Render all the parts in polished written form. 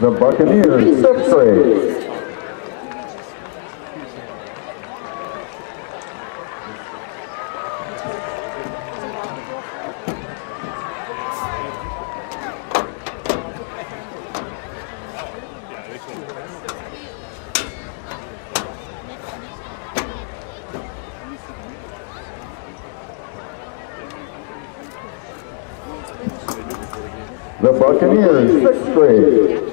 The Buccaneers, 6th grade. The Buccaneers, 6th grade.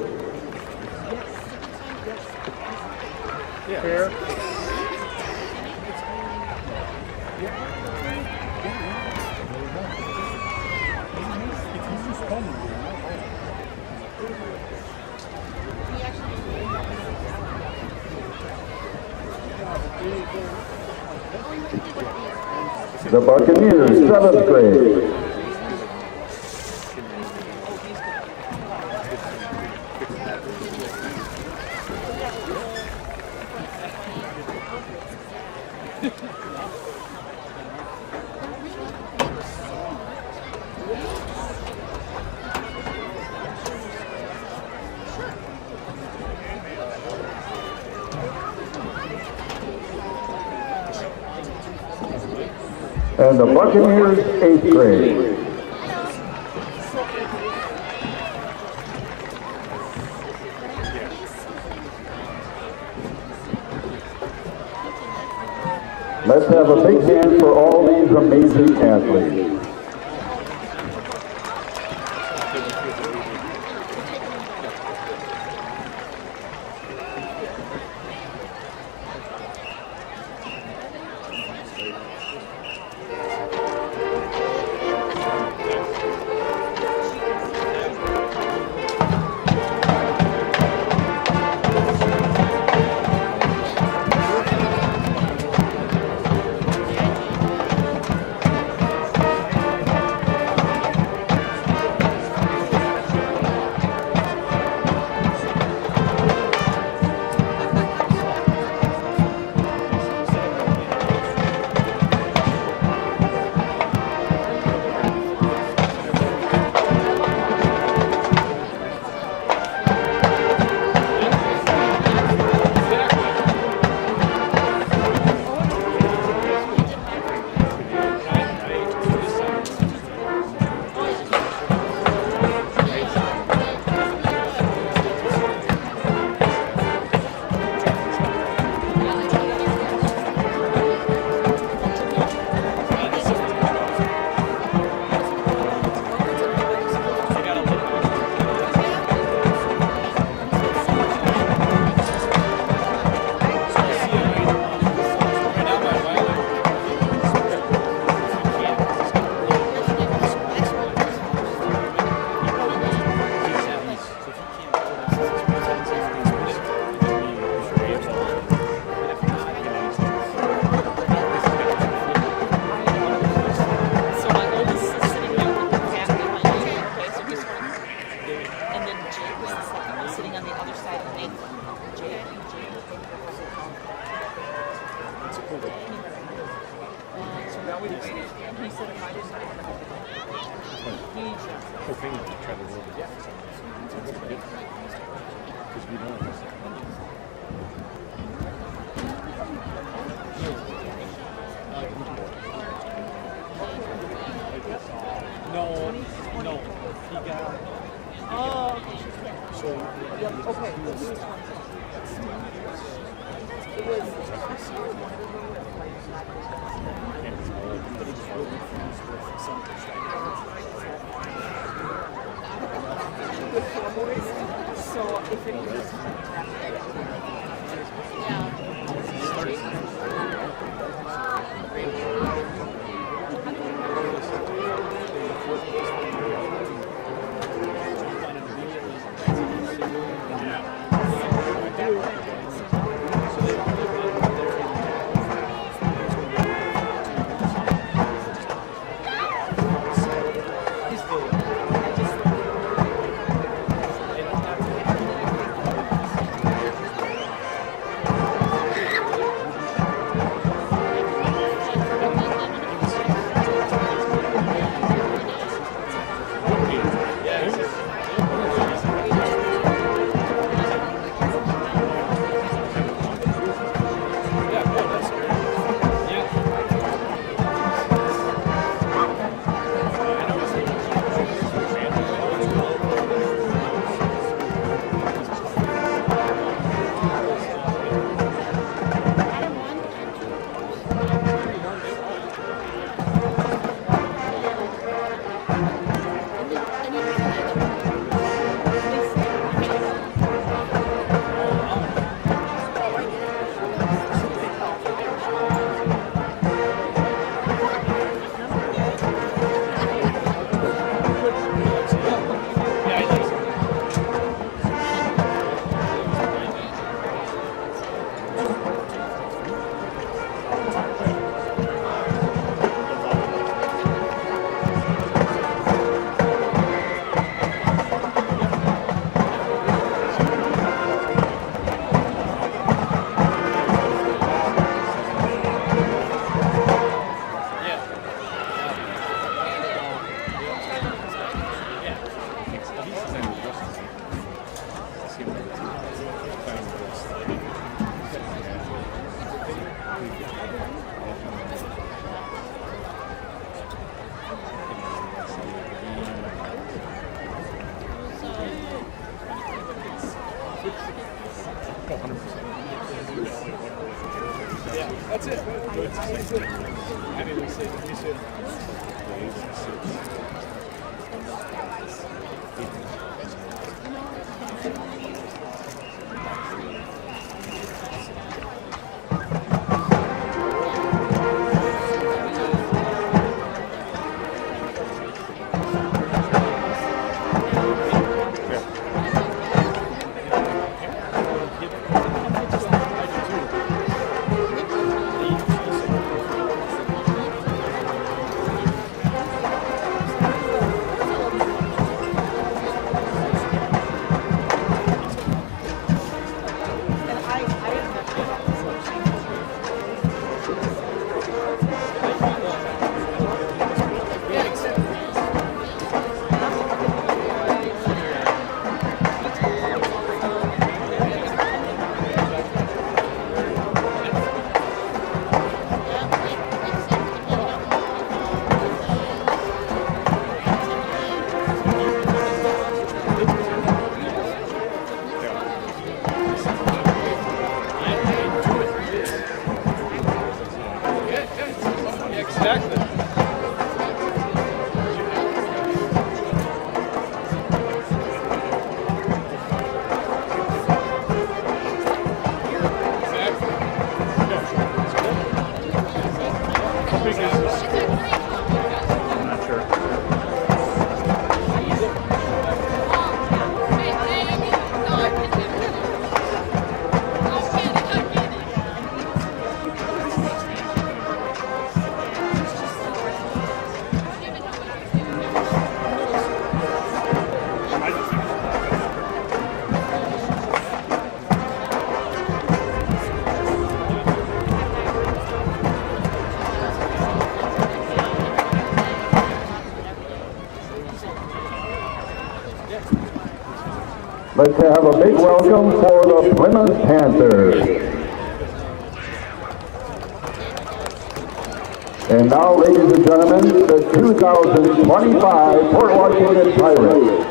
The Buccaneers, 7th grade. And the Buccaneers, 8th grade. Let's have a big hand for all these amazing athletes. Yeah, that's it. I mean, we said. Let's have a big welcome for the Plymouth Panthers. And now, ladies and gentlemen, the 2025 Port Washington Pirates.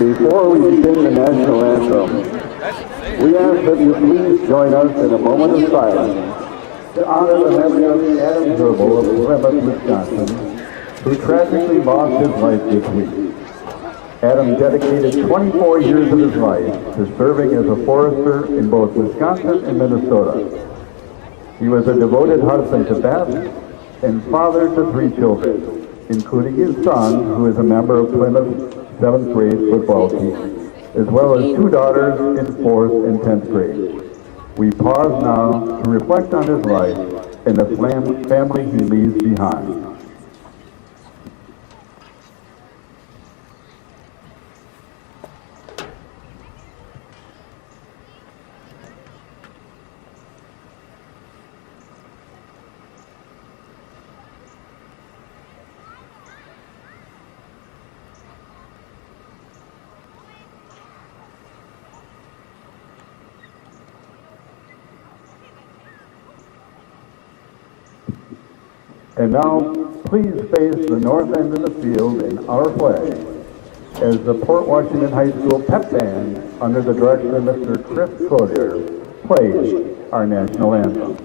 Before we begin the national anthem, we ask that you please join us in a moment of silence to honor the memory of Adam Herbal of Plymouth, Wisconsin, who tragically lost his life this week. Adam dedicated 24 years of his life to serving as a forester in both Wisconsin and Minnesota. He was a devoted husband to Beth and father to 3 children, including his son, who is a member of Plymouth's 7th grade football team, as well as 2 daughters in 4th and 10th grade. We pause now to reflect on his life and the family he leaves behind. And now, please face the north end of the field in our flag as the Port Washington High School pep band, under the direction of Mr. Chris Collier, plays our national anthem.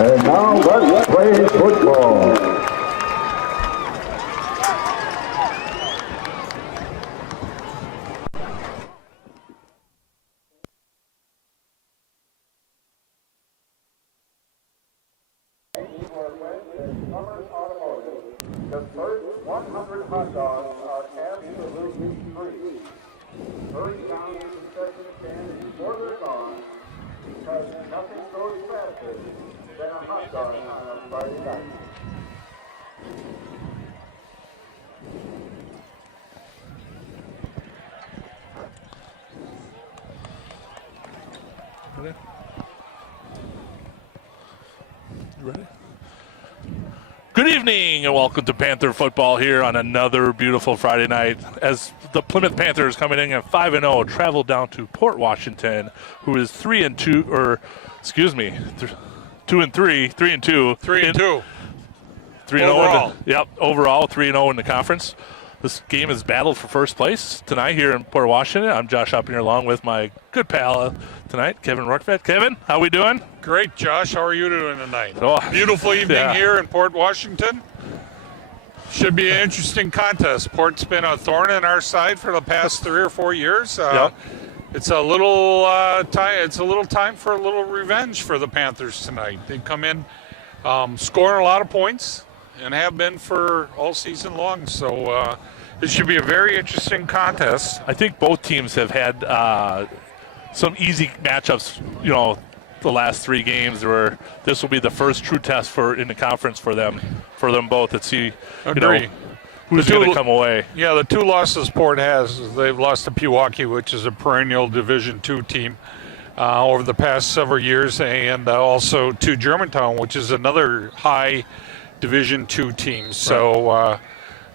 And now let's play football. The first 100 hot dogs are absolutely free. Hurry down to the concession stand before they're gone, because nothing goes faster than a hot dog on a Friday night. You ready? Good evening and welcome to Panther football here on another beautiful Friday night as the Plymouth Panthers, coming in at 5-0, travel down to Port Washington, who is 3-2, or excuse me, 2-3, 3-2. 3-2. 3-0 overall. Overall 3-0 in the conference. This game is battled for first place tonight here in Port Washington. I'm Josh Oppinger along with my good pal tonight, Kevin Rockfett. Kevin, how we doing? Great, Josh. How are you doing tonight? Oh, beautiful evening yeah. here in Port Washington. Should be an interesting contest. Port's been a thorn in our side for the past 3 or 4 years. Yep. It's a little time. It's a little time for a little revenge for the Panthers tonight. They come in scoring a lot of points and have been for all season long. So it should be a very interesting contest. I think both teams have had some easy matchups, the last 3 games, where this will be the first true test in the conference for them both, to see who's going to come away. Yeah, the 2 losses Port has, they've lost to Pewaukee, which is a perennial Division II team over the past several years, and also to Germantown, which is another high Division II team. So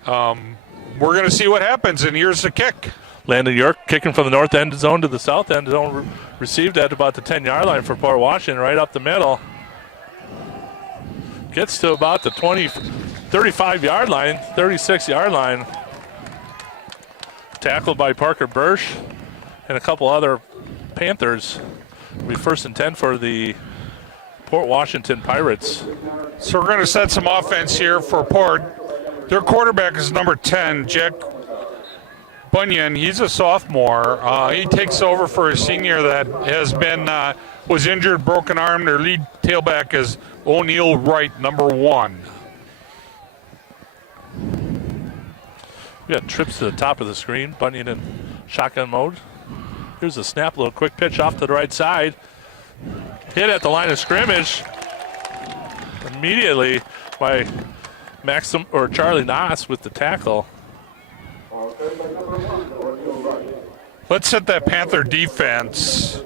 we're going to see what happens, and here's the kick. Landon York kicking from the north end zone to the south end zone. Received at about the 10-yard line for Port Washington, right up the middle. Gets to about the 35-yard line, 36-yard line. Tackled by Parker Bursch and a couple other Panthers. It'll be 1st and 10 for the Port Washington Pirates. So we're going to set some offense here for Port. Their quarterback is number 10, Jack Bunyan. He's a sophomore. He takes over for a senior that has been was injured, broken arm. Their lead tailback is O'Neal Wright, number 1. We got trips to the top of the screen. Bunyan in shotgun mode. Here's a snap, little quick pitch off to the right side. Hit at the line of scrimmage immediately by Charlie Noss with the tackle. Let's set that Panther defense.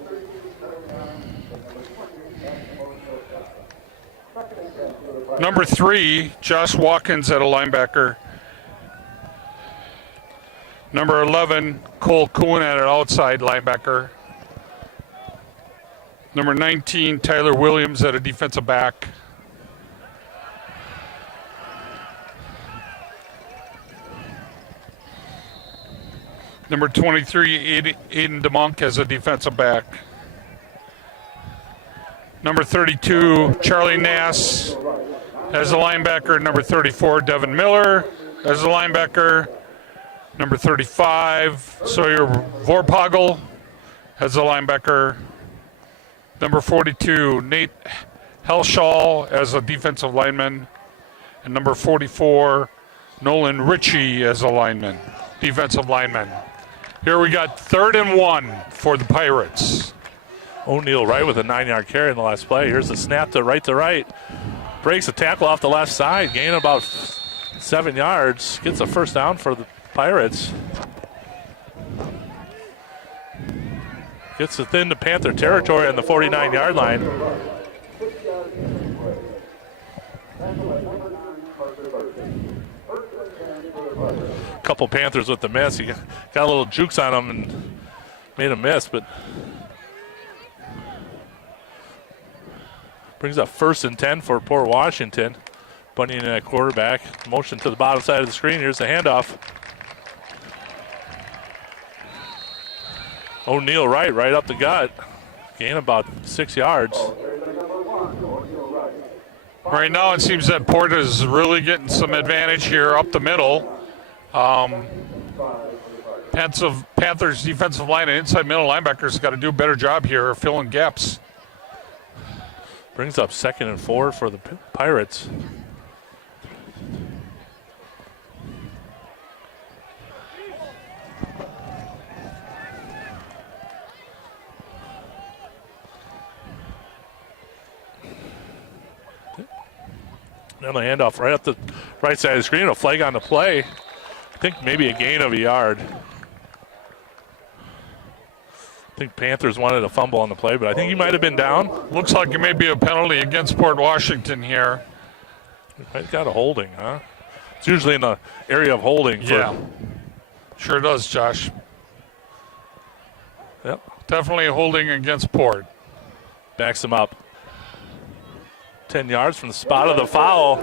Number 3, Josh Watkins at a linebacker. Number 11, Cole Kuhn at an outside linebacker. Number 19, Tyler Williams at a defensive back. Number 23, Aiden DeMonk as a defensive back. Number 32, Charlie Nass as a linebacker. Number 34, Devin Miller as a linebacker. Number 35, Sawyer Vorpagel as a linebacker. Number 42, Nate Helshaw as a defensive lineman. And number 44, Nolan Ritchie as a defensive lineman. Here we got 3rd and 1 for the Pirates. O'Neal Wright with a 9-yard carry in the last play. Here's the snap to right. Breaks a tackle off the left side. Gain about 7 yards. Gets a first down for the Pirates. Gets within the Panther territory on the 49-yard line. Couple Panthers with the miss. He got a little jukes on him and made a miss, but brings up 1st and 10 for Port Washington. Bunyan at quarterback. Motion to the bottom side of the screen. Here's the handoff. O'Neal right up the gut. Gain about 6 yards. Right now it seems that Port is really getting some advantage here up the middle. Panthers defensive line and inside middle linebackers got to do a better job here filling gaps. Brings up 2nd and 4 for the Pirates. Another handoff right up the right side of the screen. A flag on the play. I think maybe a gain of a yard. I think Panthers wanted a fumble on the play, but I think he might have been down. Looks like it may be a penalty against Port Washington here. Might got a holding, huh? It's usually in the area of holding. Yeah, sure does, Josh. Yep. Definitely a holding against Port. Backs him up. 10 yards from the spot of the foul.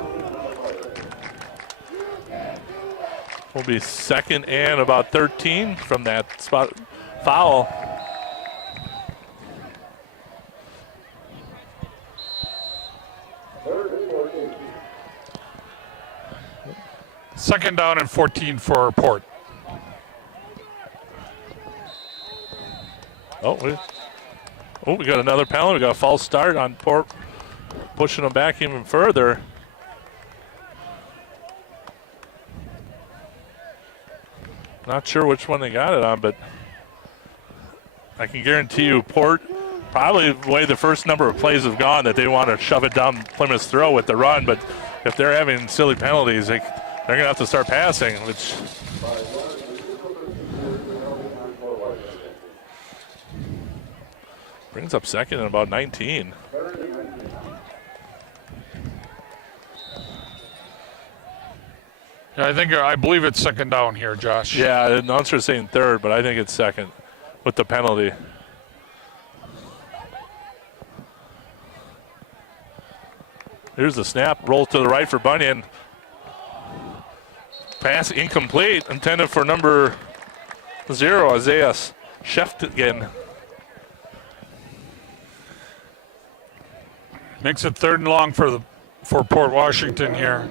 Will be 2nd and about 13 from that spot foul. Second down and 14 for Port. We got another penalty. We got a false start on Port, pushing them back even further. Not sure which one they got it on, but I can guarantee you Port, probably the way the first number of plays have gone, that they want to shove it down Plymouth's throat with the run, but if they're having silly penalties, they're going to have to start passing, which brings up 2nd and about 19. I believe it's second down here, Josh. Yeah, the announcer is saying third, but I think it's second with the penalty. Here's the snap. Rolls to the right for Bunyan. Pass incomplete. Intended for number 0, Isaiah Sheftigan. Makes it 3rd and long for Port Washington here.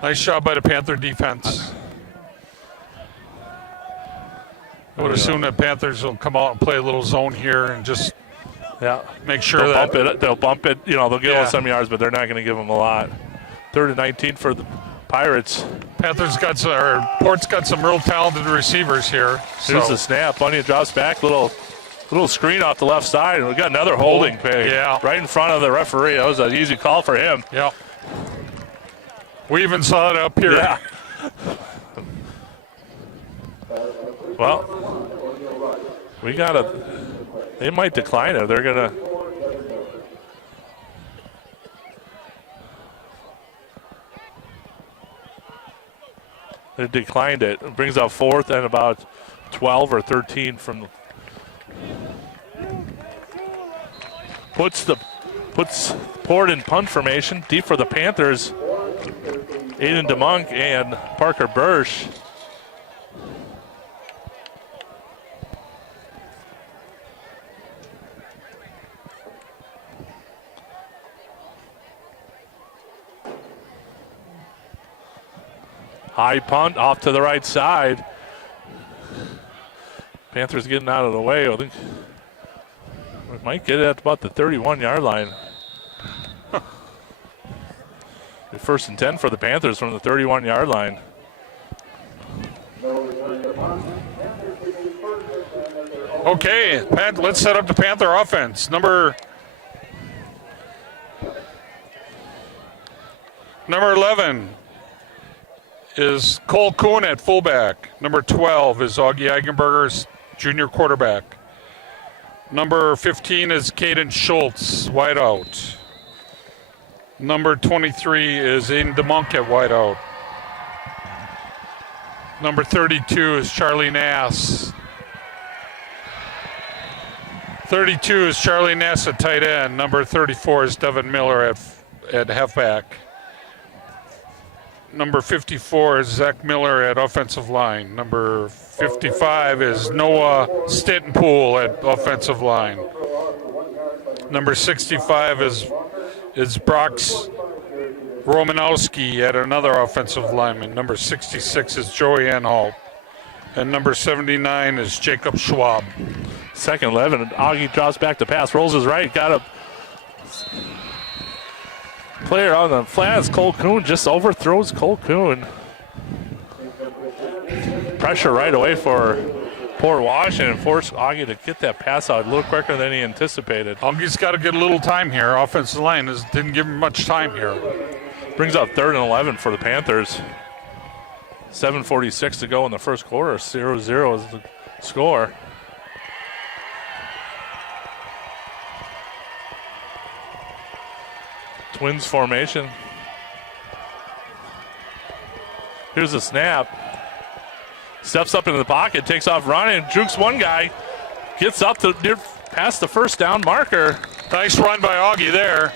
Nice job by the Panther defense. I would assume that Panthers will come out and play a little zone here and just make sure they'll bump it. You know, they'll give them some yards, but they're not going to give them a lot. 3rd and 19 for the Pirates. Port's got some real talented receivers here. Here's the snap. Bunyan drops back. Little screen off the left side. And we got another holding pig right in front of the referee. That was an easy call for him. Yeah. We even saw it up here. Yeah. Well, they might decline it. They're going to. They declined it. It brings up 4th and about 12 or 13 from. Puts Port in punt formation. Deep for the Panthers. Aiden DeMonk and Parker Bursch. High punt off to the right side. Panthers getting out of the way. I think we might get it at about the 31-yard line. 1st and 10 for the Panthers from the 31-yard line. Okay, let's set up the Panther offense. Number 11 is Cole Kuhn at fullback. Number 12 is Augie Eigenberger's junior quarterback. Number 15 is Caden Schultz, wideout. Number 23 is Aiden DeMonk at wideout. Number 32 is Charlie Nass. 32 is Charlie Nass at tight end. Number 34 is Devin Miller at halfback. Number 54 is Zach Miller at offensive line. Number 55 is Noah Stintenpool at offensive line. Number 65 is Brox Romanowski at another offensive lineman. Number 66 is Joey Anhalt. And number 79 is Jacob Schwab. 2nd 11. Augie drops back to pass. Rolls his right. Got a player on the flats. Cole Kuhn just overthrows Cole Kuhn. Pressure right away for Port Washington. Forced Augie to get that pass out a little quicker than he anticipated. Augie's got to get a little time here. Offensive line didn't give him much time here. Brings up 3rd and 11 for the Panthers. 7:46 to go in the first quarter. 0-0 is the score. Twins formation. Here's the snap. Steps up into the pocket, takes off running, jukes one guy, gets up to near past the first down marker. Nice run by Augie there.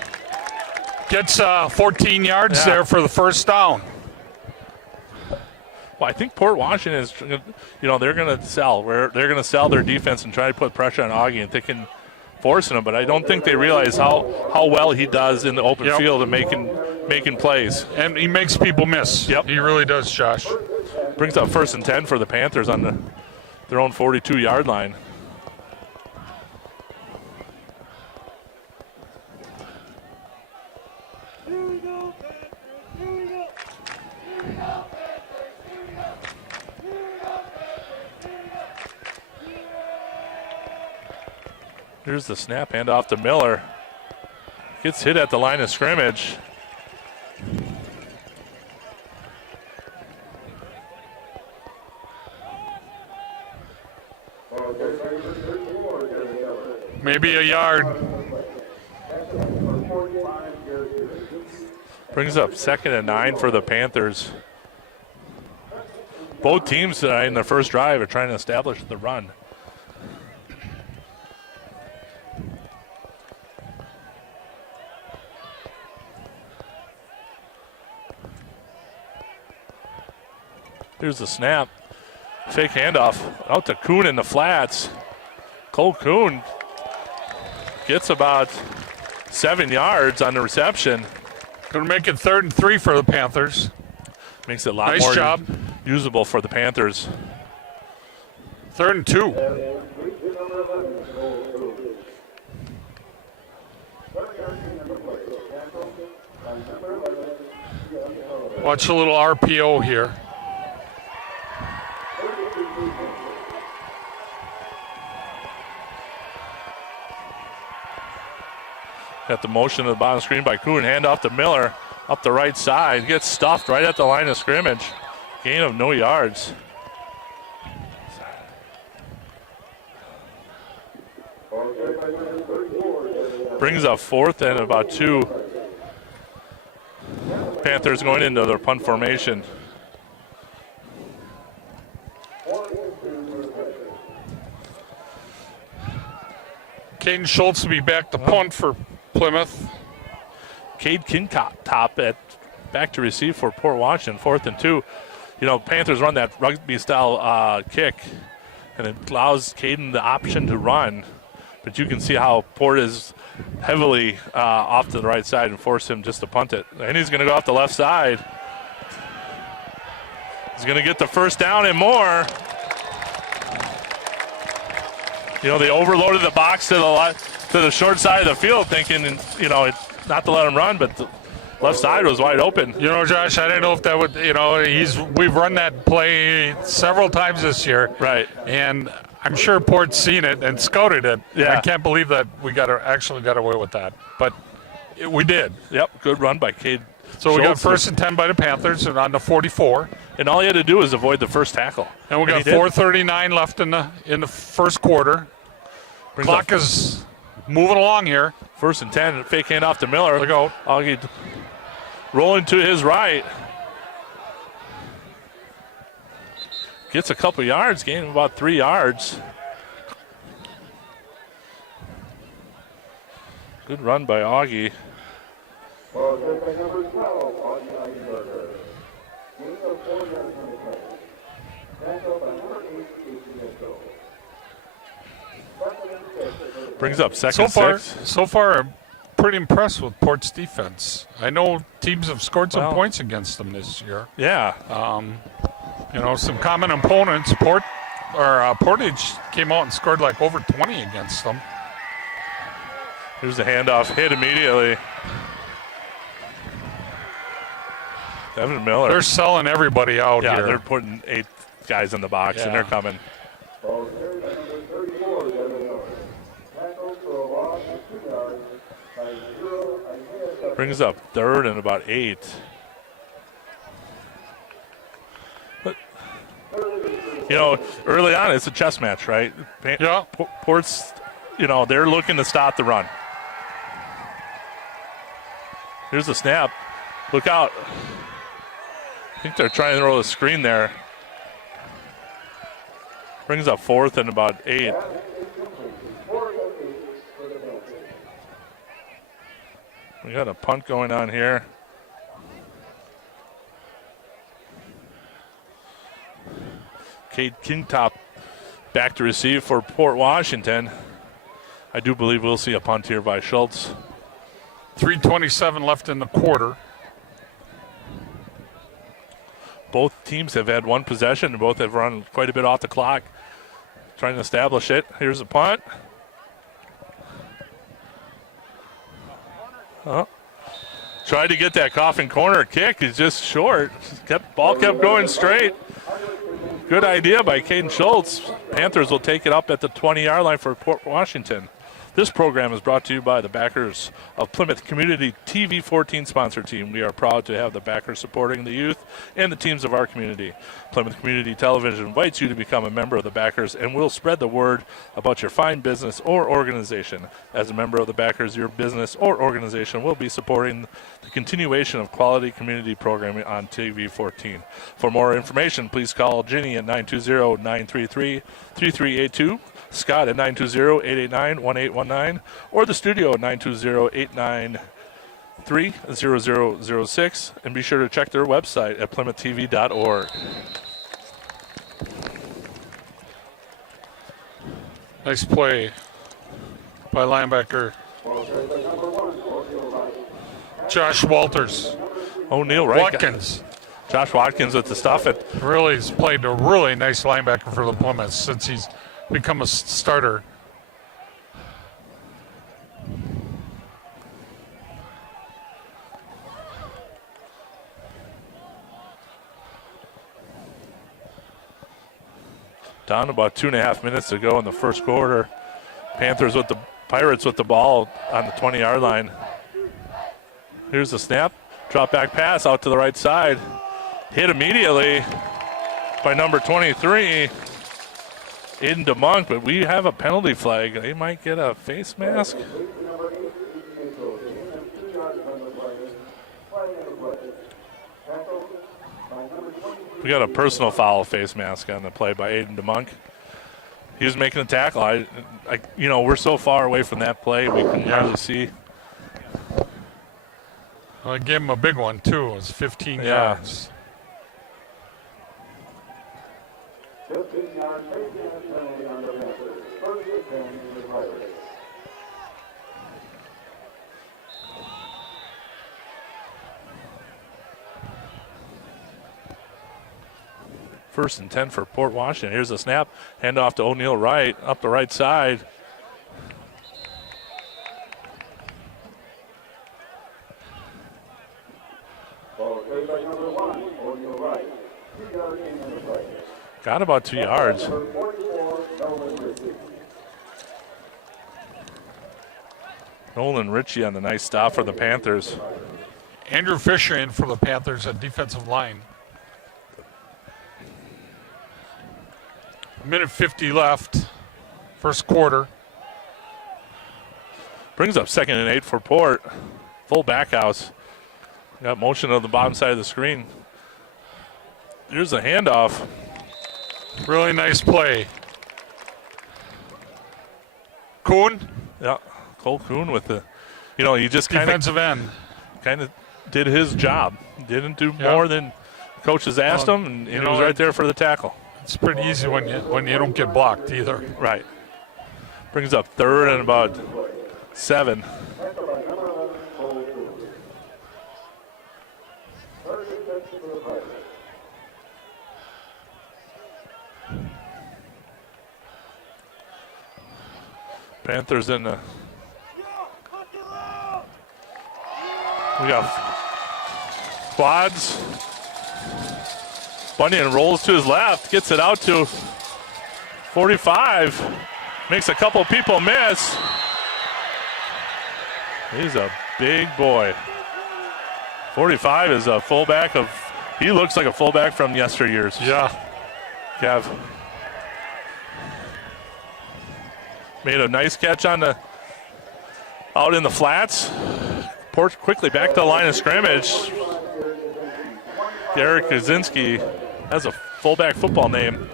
Gets 14 yards there for the first down. Well, I think Port Washington is, they're going to sell. They're going to sell their defense and try to put pressure on Augie and thinking forcing him, but I don't think they realize how well he does in the open field and making plays. And he makes people miss. Yep. He really does, Josh. Brings up 1st and 10 for the Panthers on their own 42-yard line. Here's the snap, hand off to Miller. Gets hit at the line of scrimmage. Maybe a yard. Brings up 2nd and 9 for the Panthers. Both teams in their first drive are trying to establish the run. Here's the snap. Fake handoff out to Kuhn in the flats. Cole Kuhn gets about 7 yards on the reception. Going to make it 3rd and 3 for the Panthers. Makes it a lot nice more job. Usable for the Panthers. 3rd and 2. Watch a little RPO here. Got the motion to the bottom screen by Kuhn. Hand off to Miller up the right side. Gets stuffed right at the line of scrimmage. Gain of no yards. Brings up 4th and about 2. Panthers going into their punt formation. Caden Schultz will be back to punt for Plymouth. Cade Kintop back to receive for Port Washington, 4th and 2. You know, Panthers run that rugby-style kick, and it allows Caden the option to run. But you can see how Port is heavily off to the right side and force him just to punt it. And he's going to go off the left side. He's going to get the first down and more. You know, they overloaded the box to the short side of the field, thinking, you know, not to let him run, but the left side was wide open. You know, Josh, I didn't know if that would, you know, we've run that play several times this year. Right. And I'm sure Port's seen it and scouted it. Yeah. I can't believe that we actually got away with that. But we did. Yep, good run by Cade. So we got 1st and 10 by the Panthers and on the 44. And all he had to do was avoid the first tackle. And we got 4:39 left in the first quarter. Clock is moving along here. 1st and 10, fake handoff to Miller. Look out. Augie rolling to his right. Gets a couple yards, gaining about 3 yards. Good run by Augie. Brings up 2nd and 6. So far, I'm pretty impressed with Port's defense. I know teams have scored some points against them this year. Yeah. You know, some common opponents. Portage came out and scored like over 20 against them. Here's the handoff, hit immediately. Evan Miller. They're selling everybody out here. Yeah, they're putting 8 guys in the box, and they're coming. Brings up 3rd and about 8. But, you know, early on, it's a chess match, right? Yeah. Port's, you know, they're looking to stop the run. Here's the snap. Look out. I think they're trying to throw a screen there. Brings up 4th and about 8. We got a punt going on here. Cade Kingtop back to receive for Port Washington. I do believe we'll see a punt here by Schultz. 3:27 left in the quarter. Both teams have had one possession, and both have run quite a bit off the clock, trying to establish it. Here's a punt. Oh. Tried to get that coffin corner kick. He's just short. Ball kept going straight. Good idea by Caden Schultz. Panthers will take it up at the 20-yard line for Port Washington. This program is brought to you by the backers of Plymouth Community TV 14 sponsor team. We are proud to have the backers supporting the youth and the teams of our community. Plymouth Community Television invites you to become a member of the backers and will spread the word about your fine business or organization. As a member of the backers, your business or organization will be supporting the continuation of quality community programming on TV 14. For more information, please call Ginny at 920-933-3382. Scott at 920-889-1819, or the studio at 920-893-0006, and be sure to check their website at plymouth.tv.org. Nice play by linebacker Josh Walters. O'Neill Wright. Watkins. Josh Watkins with the stuff. Really has played a really nice linebacker for the Plymouth since he's become a starter. Down about 2.5 minutes to go in the first quarter. Pirates with the ball on the 20-yard line. Here's the snap. Drop back pass out to the right side. Hit immediately by number 23. Aiden DeMonk, but we have a penalty flag. They might get a face mask. We got a personal foul face mask on the play by Aiden DeMonk. He was making a tackle. We're so far away from that play, we can hardly see. Well, I gave him a big one, too. It was 15 yards. 15-yard penalty on the Panthers. First and 10 to the Pirates. First and 10 for Port Washington. Here's the snap. Hand off to O'Neill Wright up the right side. Got about 2 yards. Nolan Ritchie on the nice stop for the Panthers. Andrew Fisher in for the Panthers at defensive line. A minute 50 left. First quarter. Brings up 2nd and 8 for Port. Full back house. Got motion on the bottom side of the screen. Here's the handoff. Really nice play. Kuhn. Yeah, Cole Kuhn with the, he just defensive end. Kind of did his job. Didn't do more than coaches asked him, and he was right there for the tackle. It's pretty easy when you don't get blocked either. Right. Brings up 3rd and about 7. Panthers in the. We got quads. Bunyan rolls to his left, gets it out to 45. Makes a couple people miss. He's a big boy. 45 is a fullback he looks like a fullback from yesteryears. Yeah. Kev. Made a nice catch out in the flats. Port quickly back to the line of scrimmage. Derek Kaczynski has a fullback football name.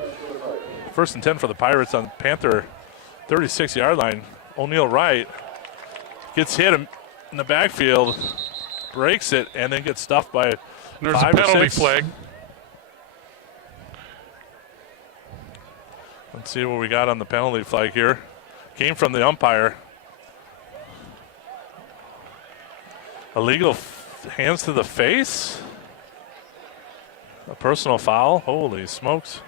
1st and 10 for the Pirates on Panther 36-yard line. O'Neill Wright gets hit in the backfield, breaks it, and then gets stuffed by There's 5 a penalty or 6. flag. Let's see what we got on the penalty flag here. Came from the umpire. Illegal hands to the face. A personal foul. Holy smokes.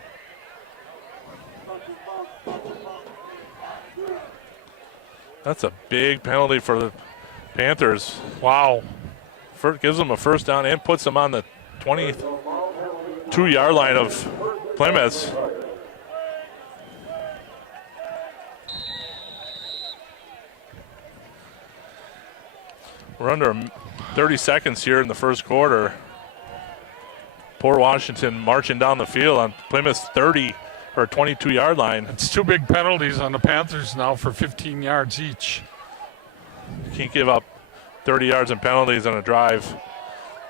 That's a big penalty for the Panthers. Wow. Gives them a first down and puts them on the 22-yard line of Plymouth. We're under 30 seconds here in the first quarter. Port Washington marching down the field on Plymouth's 30 or 22-yard line. It's 2 big penalties on the Panthers now for 15 yards each. You can't give up 30 yards in penalties on a drive.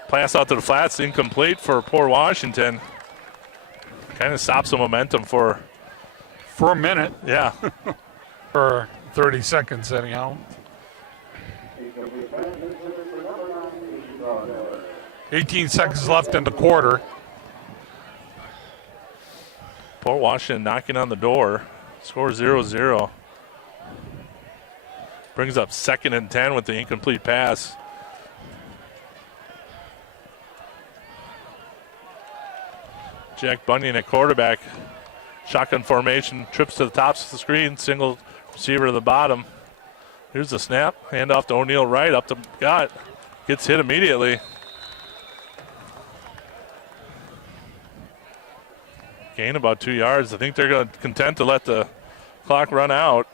Pass out to the flats, incomplete for Port Washington. Kind of stops the momentum for a minute. Yeah. For 30 seconds anyhow. 18 seconds left in the quarter. Port Washington knocking on the door. Score 0-0. Brings up 2nd and 10 with the incomplete pass. Jack Bunyan at quarterback. Shotgun formation, trips to the tops of the screen, single receiver to the bottom. Here's the snap, hand off to O'Neal Wright, up to Gott. Gets hit immediately. Gain about 2 yards. I think they're going to content to let the clock run out.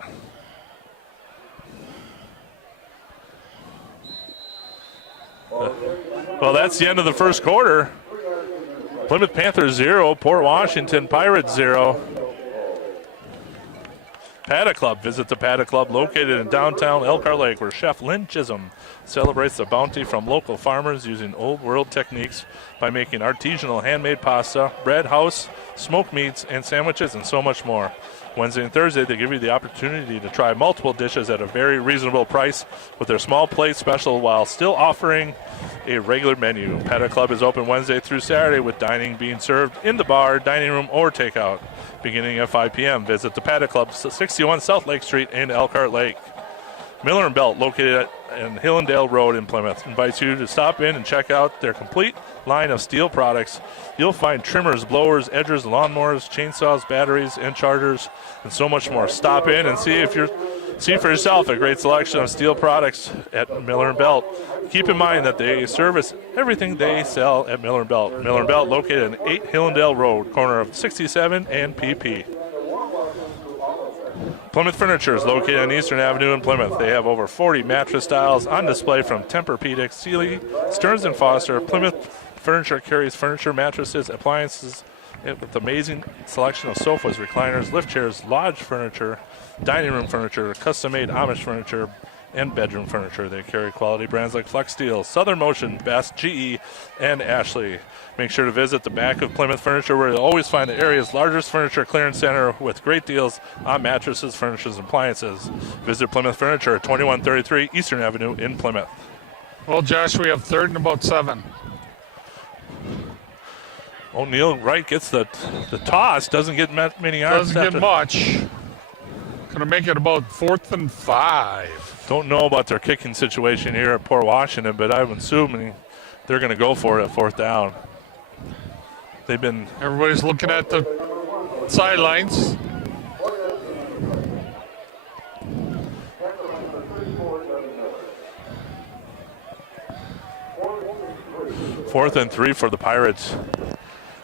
Well, that's the end of the first quarter. Plymouth Panthers 0, Port Washington Pirates 0. Paddock Club. Visit the Paddock Club located in downtown Elkhart Lake, where Chef Lynn Chisholm celebrates the bounty from local farmers using old world techniques by making artisanal handmade pasta, bread, house, smoked meats, and sandwiches, and so much more. Wednesday and Thursday, they give you the opportunity to try multiple dishes at a very reasonable price with their small plate special while still offering a regular menu. Paddock Club is open Wednesday through Saturday with dining being served in the bar, dining room, or takeout. Beginning at 5 p.m., visit the Paddock Club, 61 South Lake Street in Elkhart Lake. Miller & Belt, located in Hillendale Road in Plymouth, invites you to stop in and check out their complete line of steel products. You'll find trimmers, blowers, edgers, lawnmowers, chainsaws, batteries, and chargers, and so much more. Stop in and see for yourself a great selection of steel products at Miller & Belt. Keep in mind that they service everything they sell at Miller & Belt. Miller & Belt, located in 8 Hillendale Road, corner of 67 and PP. Plymouth Furniture is located on Eastern Avenue in Plymouth. They have over 40 mattress styles on display from Tempur-Pedic, Sealy, Stearns & Foster. Plymouth Furniture carries furniture, mattresses, appliances with amazing selection of sofas, recliners, lift chairs, lodge furniture, dining room furniture, custom-made Amish furniture, and bedroom furniture. They carry quality brands like Flex Steel, Southern Motion, Best, GE, and Ashley. Make sure to visit the back of Plymouth Furniture, where you'll always find the area's largest furniture clearance center with great deals on mattresses, furnitures, and appliances. Visit Plymouth Furniture at 2133 Eastern Avenue in Plymouth. Well, Josh, we have 3rd and about 7. O'Neal Wright gets the toss, doesn't get many yards. Doesn't get much. Going to make it about 4th and 5. Don't know about their kicking situation here at Port Washington, but I'm assuming they're going to go for it at 4th down. Everybody's looking at the sidelines. Fourth and 3 for the Pirates.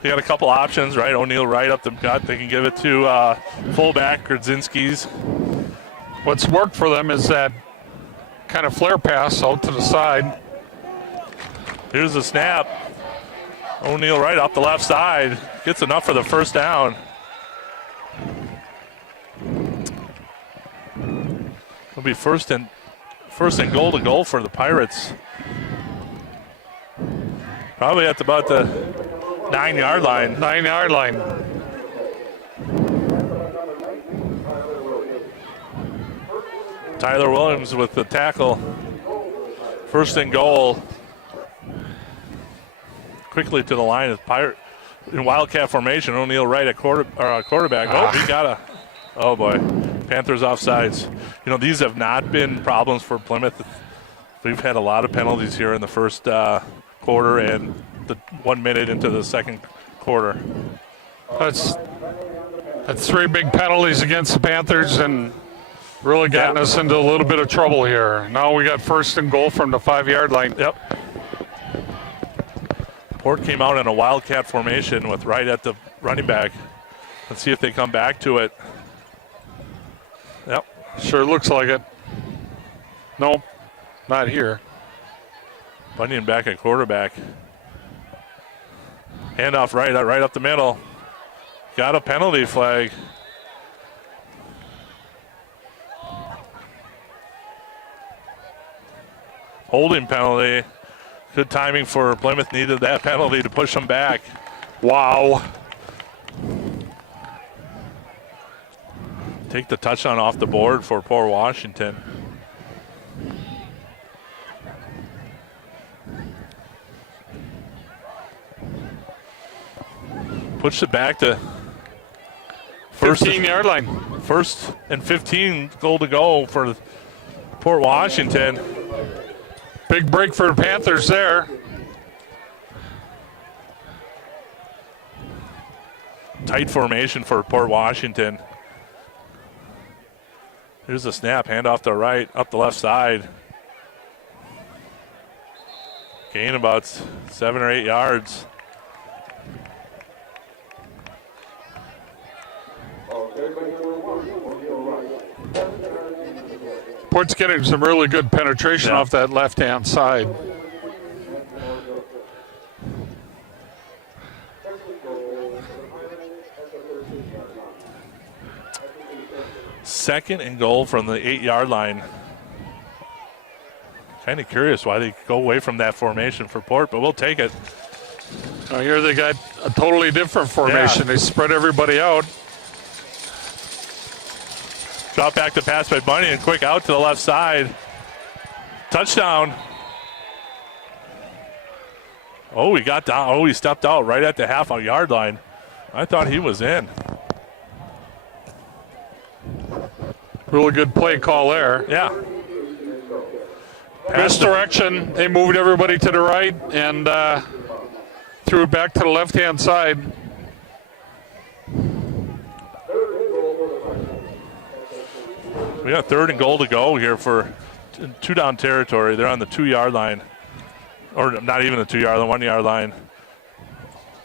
They got a couple options, right? O'Neal Wright up the gut. They can give it to fullback Grodzinski's. What's worked for them is that kind of flare pass out to the side. Here's the snap. O'Neal Wright up the left side. Gets enough for the 1st down. It'll be first and goal to goal for the Pirates. Probably at about the 9-yard line. 9-yard line. Tyler Williams with the tackle. 1st and goal. Quickly to the line of Pirate in Wildcat formation. O'Neal Wright at quarterback. Oh boy. Panthers offsides. You know, these have not been problems for Plymouth. We've had a lot of penalties here in the first quarter and the 1 minute into the second quarter. That's 3 big penalties against the Panthers and really gotten us into a little bit of trouble here. Now we got 1st and goal from the 5-yard line. Yep. Port came out in a Wildcat formation with Wright at the running back. Let's see if they come back to it. Yep. Sure looks like it. Nope, not here. Bunyan back at quarterback. Handoff right up the middle. Got a penalty flag. Holding penalty. Good timing for Plymouth. Needed that penalty to push them back. Wow. Take the touchdown off the board for Port Washington. Push it back to 15-yard line. First and 15 goal to go for Port Washington. Big break for the Panthers there. Tight formation for Port Washington. Here's the snap, hand off the right, up the left side. Gain about 7 or 8 yards. Port's getting some really good penetration off that left-hand side. Second and goal from the 8-yard line. Kind of curious why they go away from that formation for Port, but we'll take it. Now here they got a totally different formation. Yeah. They spread everybody out. Drop back to pass by Bunny and quick out to the left side. Touchdown. Oh, he got down. Oh, he stepped out right at the half-yard line. I thought he was in. Really good play call there. Yeah. Misdirection. They moved everybody to the right and threw it back to the left-hand side. We got third and goal to go here for 2-down territory. They're on the 2-yard line. Or not even the 2-yard line, 1-yard line.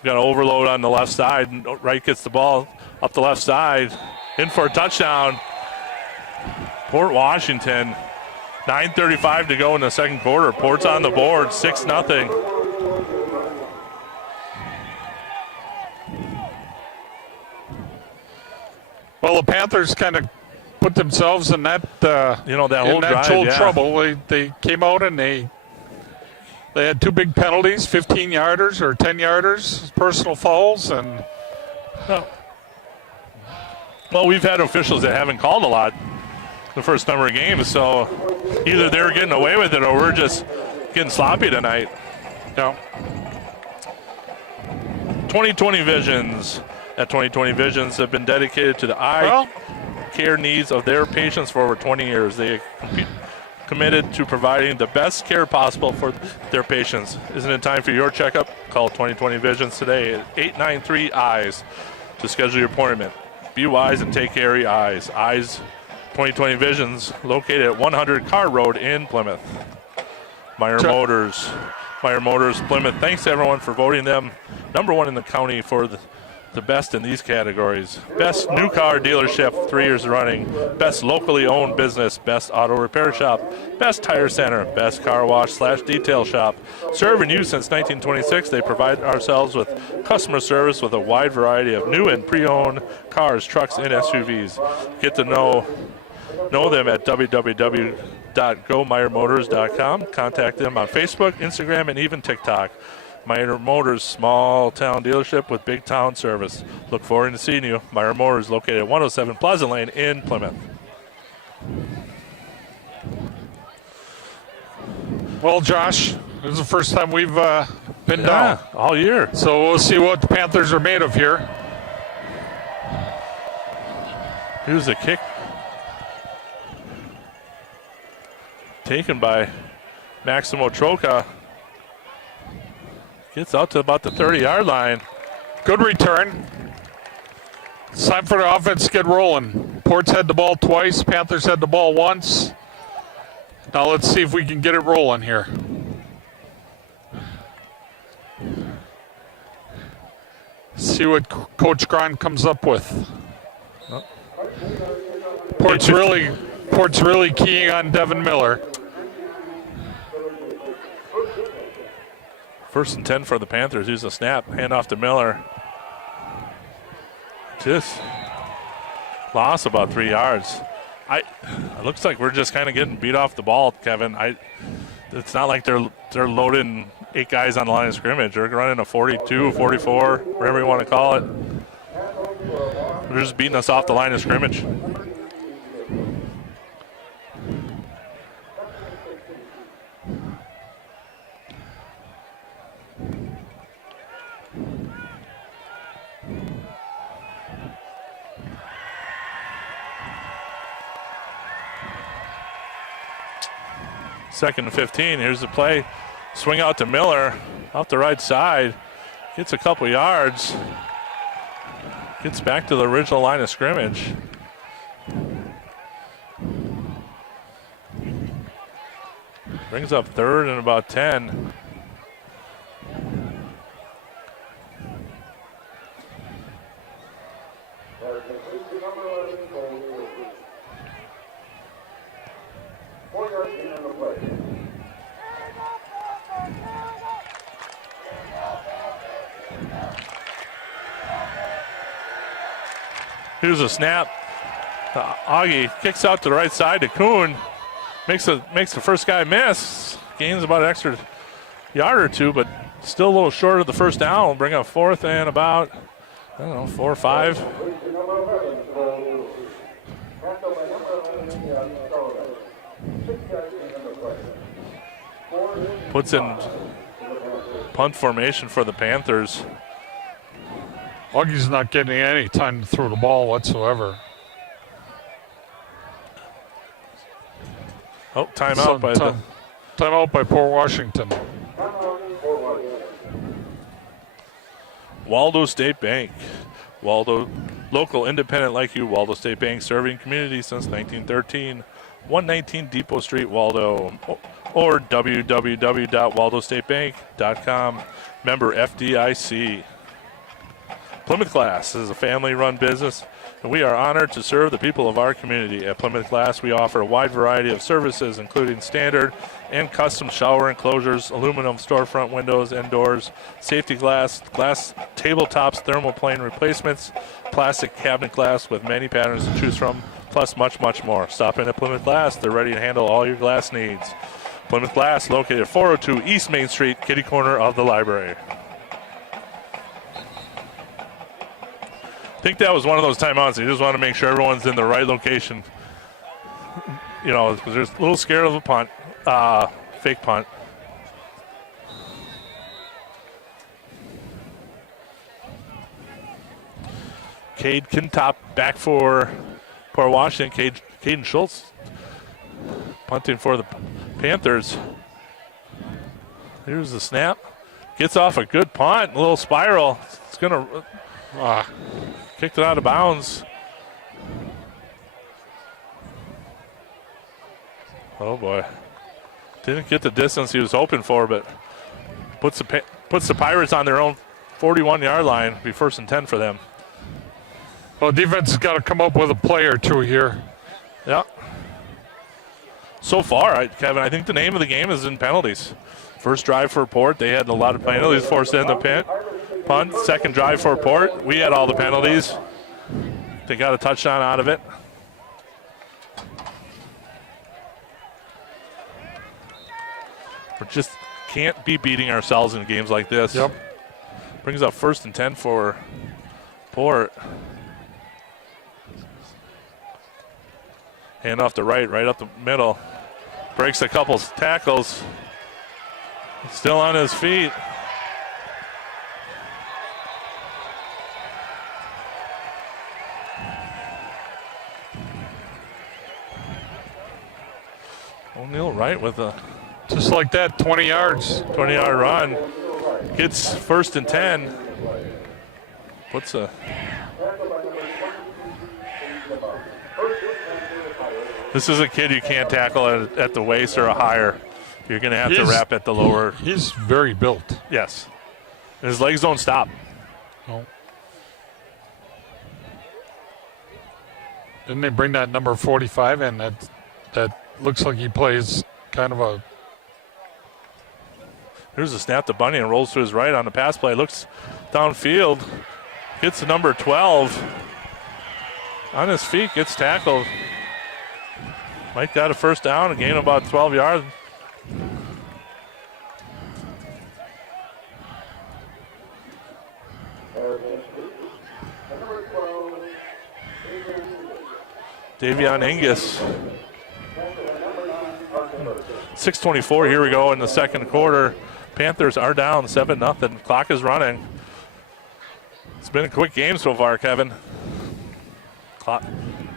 We got an overload on the left side. And Wright gets the ball up the left side. In for a touchdown. Port Washington. 9:35 to go in the second quarter. Port's on the board, 6-0. Well, the Panthers kind of put themselves in that that whole drive, trouble. They came out and they had two big penalties, 15-yarders or 10-yarders, personal fouls, and well, we've had officials that haven't called a lot the first number of games, so either they're getting away with it or we're just getting sloppy tonight. no. 2020 Visions. At 2020 Visions have been dedicated to the eye care needs of their patients for over 20 years. They are committed to providing the best care possible for their patients. Isn't it time for your checkup? Call 2020 Visions today at 893-EYES to schedule your appointment. Be wise and take care of your eyes. Eyes 2020 Visions, located at 100 Carr Road in Plymouth. Meyer Motors Plymouth. Thanks to everyone for voting them #1 in the county for the best in these categories. Best new car dealership 3 years running. Best locally owned business. Best auto repair shop. Best tire center. Best car wash / detail shop. Serving you since 1926, they provide ourselves with customer service with a wide variety of new and pre-owned cars, trucks, and SUVs. Get to know them at www.gomeyermotors.com. Contact them on Facebook, Instagram, and even TikTok. Meyer Motors, small town dealership with big town service. Look forward to seeing you. Meyer Motors, located at 107 Pleasant Lane in Plymouth. Well, Josh, this is the first time we've been down all year. So we'll see what the Panthers are made of here. Here's a kick taken by Maximo Troca. Gets out to about the 30-yard line. Good return. It's time for the offense to get rolling. Port's had the ball twice. Panthers had the ball once. Now let's see if we can get it rolling here. See what Coach Grant comes up with. Port's really keying on Devin Miller. First and 10 for the Panthers. Here's a snap. Hand off to Miller. Just lost about 3 yards. It looks like we're just kind of getting beat off the ball, Kevin. It's not like they're loading 8 guys on the line of scrimmage. They're running a 42, 44, whatever you want to call it. They're just beating us off the line of scrimmage. Second and 15. Here's the play. Swing out to Miller off the right side. Gets a couple yards. Gets back to the original line of scrimmage. Brings up third and about 10. Here's a snap. Augie kicks out to the right side to Kuhn. Makes the first guy miss. Gains about an extra yard or two, but still a little short of the first down. We'll bring up fourth and about, 4 or 5. Puts in punt formation for the Panthers. Augie's not getting any time to throw the ball whatsoever. Oh, timeout timeout by Port Washington. Waldo State Bank. Waldo, local independent like you. Waldo State Bank, serving community since 1913. 119 Depot Street, Waldo. Or www.waldostatebank.com. Member FDIC. Plymouth Glass is a family-run business, and we are honored to serve the people of our community. At Plymouth Glass, we offer a wide variety of services, including standard and custom shower enclosures, aluminum storefront windows and doors, safety glass, glass tabletops, thermoplane replacements, plastic cabinet glass with many patterns to choose from, plus much, much more. Stop in at Plymouth Glass. They're ready to handle all your glass needs. Plymouth Glass, located at 402 East Main Street, kitty corner of the library. I think that was one of those timeouts. You just want to make sure everyone's in the right location. Because there's a little scared of a punt, fake punt. Cade Kintop back for Washington. Caden Schultz punting for the Panthers. Here's the snap. Gets off a good punt, a little spiral. It's going to... kicked it out of bounds. Oh boy. Didn't get the distance he was hoping for, but puts the Pirates on their own 41-yard line. Be first and 10 for them. Well, defense has got to come up with a play or two here. Yeah. So far, Kevin, I think the name of the game is in penalties. First drive for Port, they had a lot of penalties forced in the punt. Second drive for Port, we had all the penalties. They got a touchdown out of it. We just can't be beating ourselves in games like this. Yep. Brings up first and 10 for Port. Hand off the right up the middle. Breaks a couple tackles. Still on his feet. O'Neal Wright with a... Just like that, 20 yards. 20-yard run. Gets first and 10. Puts a... This is a kid you can't tackle at the waist or a higher. You're going to have to wrap at the lower. He's very built. Yes. And his legs don't stop. No. Didn't they bring that number 45 in? That looks like he plays kind of a... Here's a snap to Bunyan, rolls to his right on the pass play. Looks downfield. Gets to number 12. On his feet, gets tackled. Mike got a first down, a gain of about 12 yards. Davion Angus. 6:24, here we go in the second quarter. Panthers are down 7-0. Clock is running. It's been a quick game so far, Kevin. A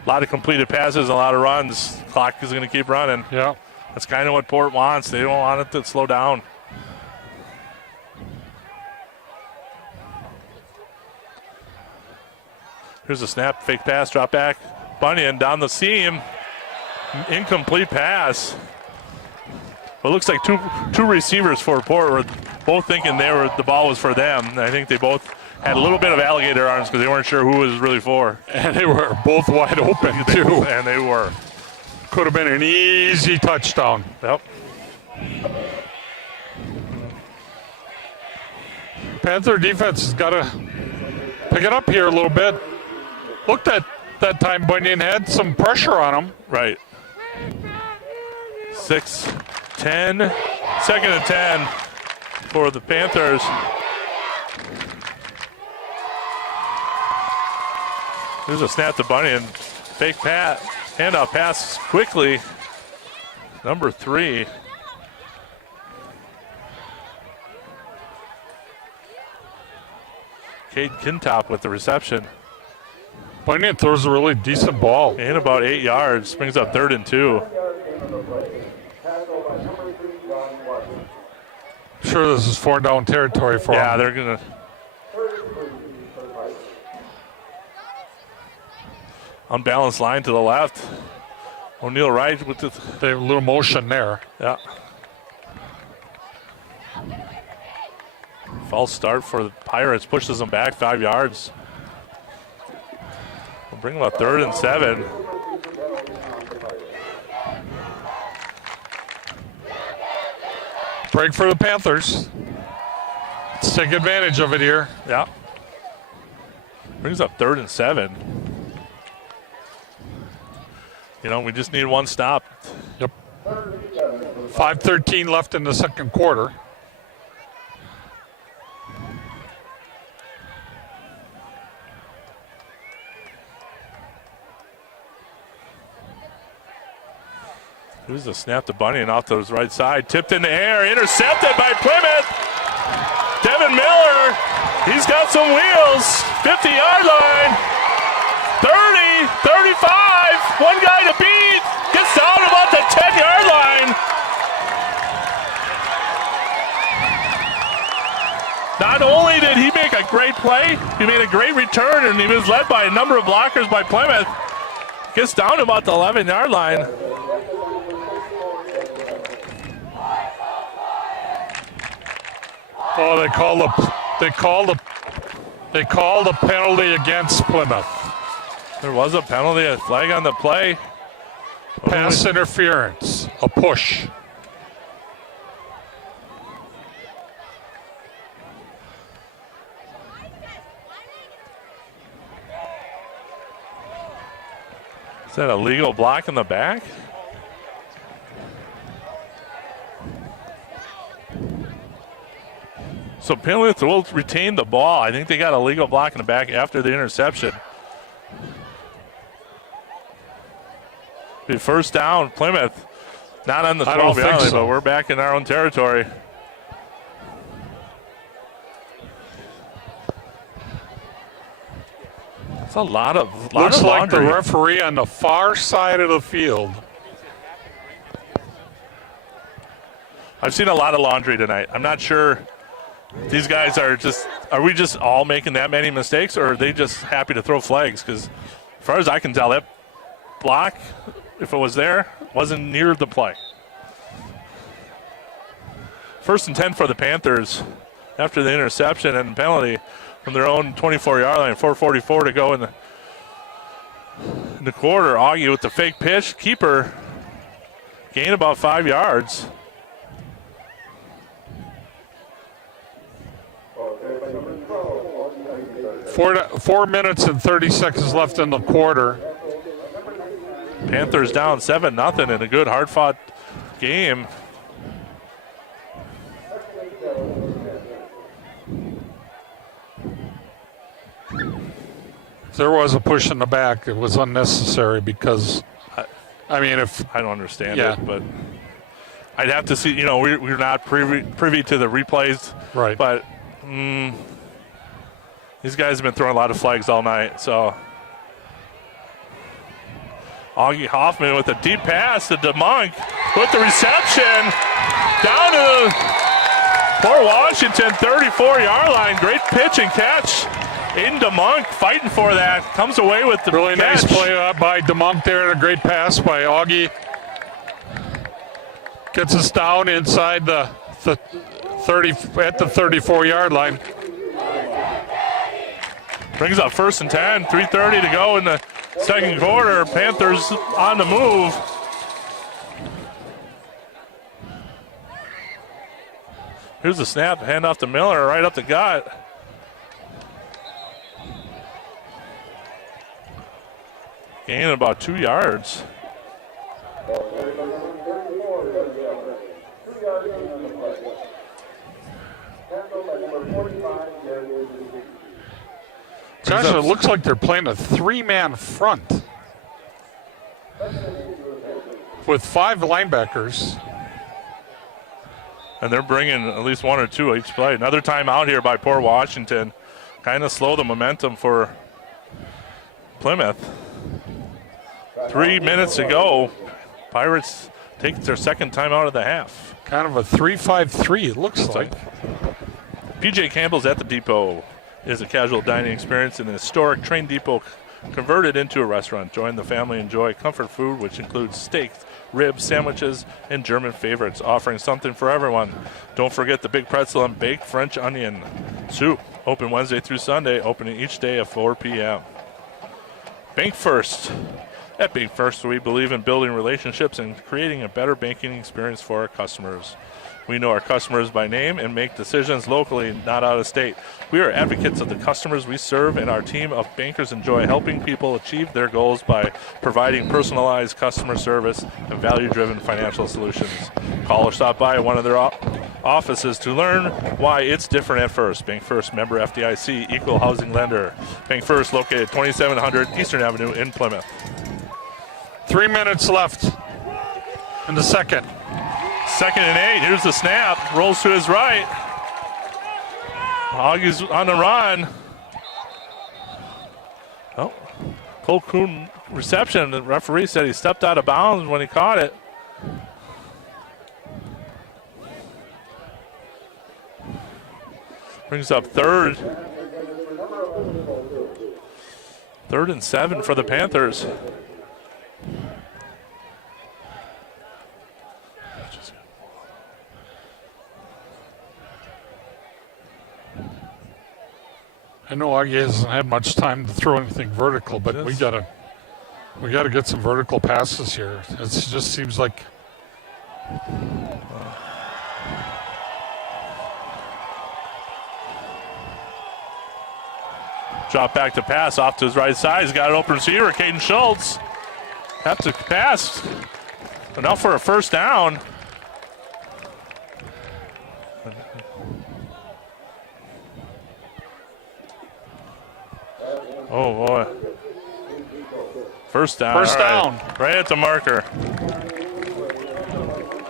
lot of completed passes, a lot of runs. Clock is going to keep running. Yeah. That's kind of what Port wants. They don't want it to slow down. Here's a snap, fake pass, drop back. Bunyan down the seam. Incomplete pass. Well, it looks like two receivers for Port were both thinking the ball was for them. I think they both had a little bit of alligator arms because they weren't sure who it was really for. And they were both wide open, too. And they were. Could have been an easy touchdown. Yep. Panther defense has got to pick it up here a little bit. Looked at that time Bunyan had some pressure on him. Right. 6-10. Second and 10 for the Panthers. There's a snap to Bunyan. Fake pass. Handoff pass quickly. Number 3. Cade Kintop with the reception. Bunyan throws a really decent ball. And about 8 yards. Brings up 3rd and 2. I'm sure this is 4-down territory for Yeah, them. they're going to. Unbalanced line to the left. O'Neal right with the. They have a little motion there. Yeah. False start for the Pirates. Pushes them back 5 yards. We'll bring them up 3rd and 7. Break for the Panthers. Let's take advantage of it here. Yeah. Brings up 3rd and 7. You know, we just need one stop. Yep. 5:13 left in the second quarter. Here's the snap to Bunyan off to his right side. Tipped in the air. Intercepted by Plymouth. Devin Miller. He's got some wheels. 50-yard line. 30, 35. One guy to beat. Gets down about the 10-yard line. Not only did he make a great play, he made a great return, and he was led by a number of blockers by Plymouth. Gets down to about the 11-yard line. Oh, they called the penalty against Plymouth. There was a penalty, a flag on the play. Pass interference, a push. Is that a legal block in the back? So Plymouth will retain the ball. I think they got a legal block in the back after the interception. Be first down, Plymouth. Not on the 12-yard line, but we're back in our own territory. It's a lot of Looks of like the laundry. referee on the far side of the field. I've seen a lot of laundry tonight. I'm not sure these guys are we just all making that many mistakes, or are they just happy to throw flags? Because as far as I can tell, that block, if it was there, wasn't near the play. 1st and 10 for the Panthers after the interception and penalty from their own 24-yard line. 4:44 to go in the quarter. Augie with the fake pitch. Keeper gain about 5 yards. 4 minutes and 30 seconds left in the quarter. Panthers down 7-0 in a good, hard-fought game. There was a push in the back. It was unnecessary because, I mean, if I don't understand it, but I'd have to see. You know, we're not privy to the replays, right? But these guys have been throwing a lot of flags all night. So Augie Hoffman with a deep pass to DeMonk with the reception down to Port Washington 34-yard line. Great pitch and catch. Aiden DeMonk fighting for that. Comes away with the really catch. Nice play by DeMonk there, and a great pass by Augie. Gets us down inside the 30 at the 34-yard line. Brings up 1st and 10. 3:30 to go in the second quarter. Panthers on the move. Here's the snap. Hand off to Miller right up the gut. Gain about 2 yards. Josh, it looks like they're playing a 3-man front with 5 linebackers. And they're bringing at least 1 or 2 each play. Another time out here by Port Washington. Kind of slow the momentum for Plymouth. 3 minutes to go. Pirates take their second time out of the half. Kind of a 3-5-3, it looks like. PJ Campbell's at the Depot is a casual dining experience in an historic train depot converted into a restaurant. Join the family, enjoy comfort food, which includes steaks, ribs, sandwiches, and German favorites, offering something for everyone. Don't forget the big pretzel and baked French onion soup. Open Wednesday through Sunday, opening each day at 4 p.m. Bank First. At Bank First, we believe in building relationships and creating a better banking experience for our customers. We know our customers by name and make decisions locally, not out of state. We are advocates of the customers we serve, and our team of bankers enjoy helping people achieve their goals by providing personalized customer service and value-driven financial solutions. Call or stop by one of their offices to learn why it's different at First. Bank First, member FDIC, equal housing lender. Bank First, located 2700 Eastern Avenue in Plymouth. 3 minutes left in the second. 2nd and 8. Here's the snap. Rolls to his right. Augie's on the run. Oh, Cole Kuhn reception. The referee said he stepped out of bounds when he caught it. Brings up 3rd. 3rd and 7 for the Panthers. I know Augie hasn't had much time to throw anything vertical, but we gotta get some vertical passes here. It just seems like drop back to pass off to his right side. He's got an open receiver, Caden Schultz. Have to pass. Enough for a 1st down. Oh, boy. 1st down. 1st down. Right at the marker.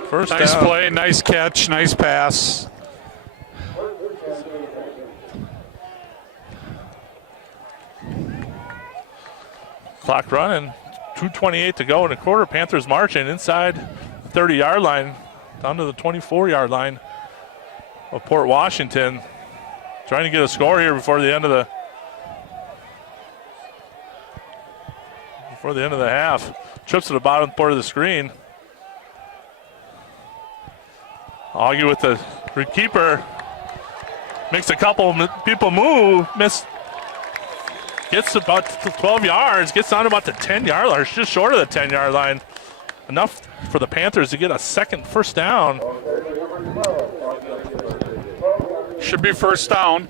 1st down. Nice play, nice catch, nice pass. Clock running. 2:28 to go in the quarter. Panthers marching inside the 30-yard line, down to the 24-yard line of Port Washington. Trying to get a score here before the end of the half. Trips to the bottom part of the screen. Augie with the keeper. Makes a couple people move. Gets about 12 yards. Gets down to about the 10-yard line. Just short of the 10-yard line. Enough for the Panthers to get a 1st down. Should be 1st down.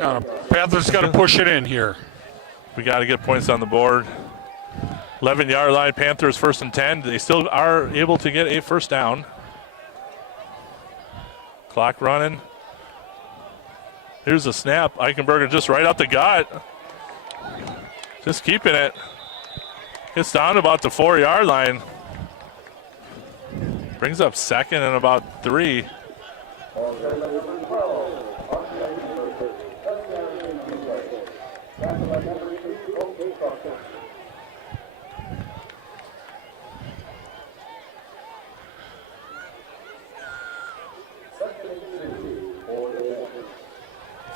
Panthers got to push it in here. We got to get points on the board. 11-yard line, Panthers 1st and 10. They still are able to get a first down. Clock running. Here's a snap. Eichenberger just right up the gut. Just keeping it. Gets down to about the 4-yard line. Brings up 2nd and about 3.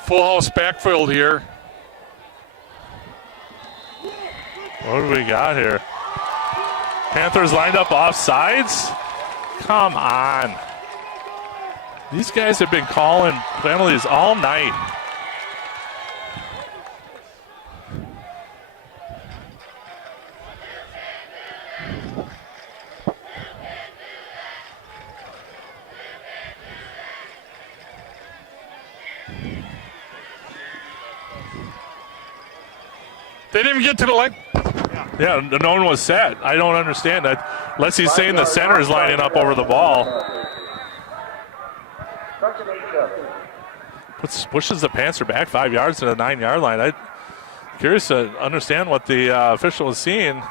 Full house backfield here. What do we got here? Panthers lined up off sides? Come on. These guys have been calling penalties all night. They didn't even get to the line. Yeah, no one was set. I don't understand that. Unless he's saying the center is lining up over the ball. Pushes the Panther back 5 yards to the 9-yard line. I'm curious to understand what the official is seeing.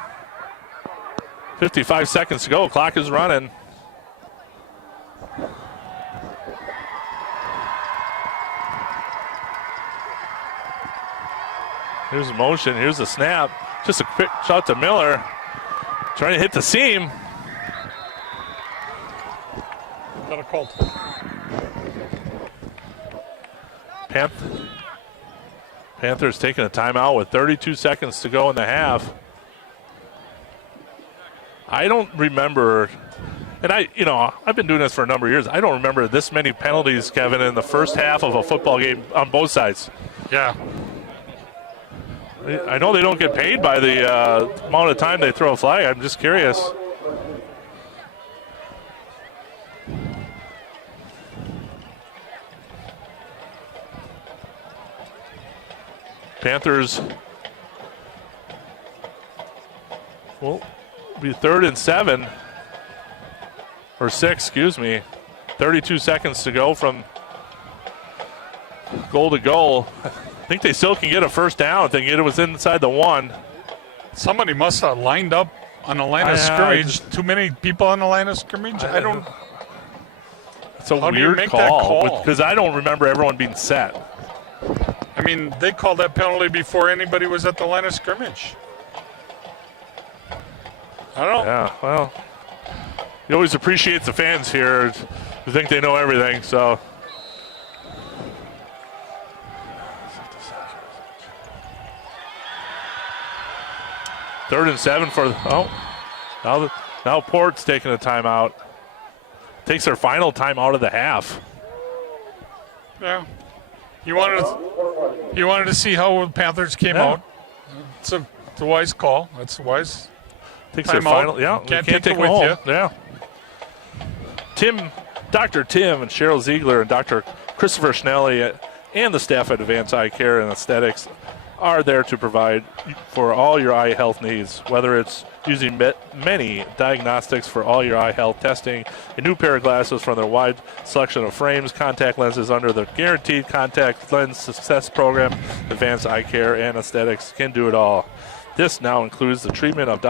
55 seconds to go. Clock is running. Here's a motion. Here's a snap. Just a quick shot to Miller. Trying to hit the seam. Got a call. Panthers taking a timeout with 32 seconds to go in the half. I don't remember, and I've been doing this for a number of years. I don't remember this many penalties, Kevin, in the first half of a football game on both sides. Yeah. I know they don't get paid by the amount of time they throw a flag. I'm just curious. Panthers will be 3rd and 7. Or 6, excuse me. 32 seconds to go from goal to goal. I think they still can get a first down if they get it was inside the 1. Somebody must have lined up on the line of scrimmage. Too many people on the line of scrimmage. I don't. It's a How do you weird make that call? because I don't remember everyone being set. I mean, they called that penalty before anybody was at the line of scrimmage. I don't know. Yeah, well, you always appreciate the fans here who think they know everything, so. Third and 7 for now Port's taking a timeout. Takes their final timeout of the half. Yeah. You wanted to see how the Panthers came out. It's a wise call. That's a wise. Takes their final. Yeah, can't take it them with home. you. Yeah. Dr. Tim and Cheryl Ziegler and Dr. Christopher Schnelly and the staff at Advanced Eye Care and Aesthetics are there to provide for all your eye health needs, whether it's using many diagnostics for all your eye health testing, a new pair of glasses from their wide selection of frames, contact lenses under the Guaranteed Contact Lens Success Program. Advanced Eye Care and Aesthetics can do it all. This now includes the treatment of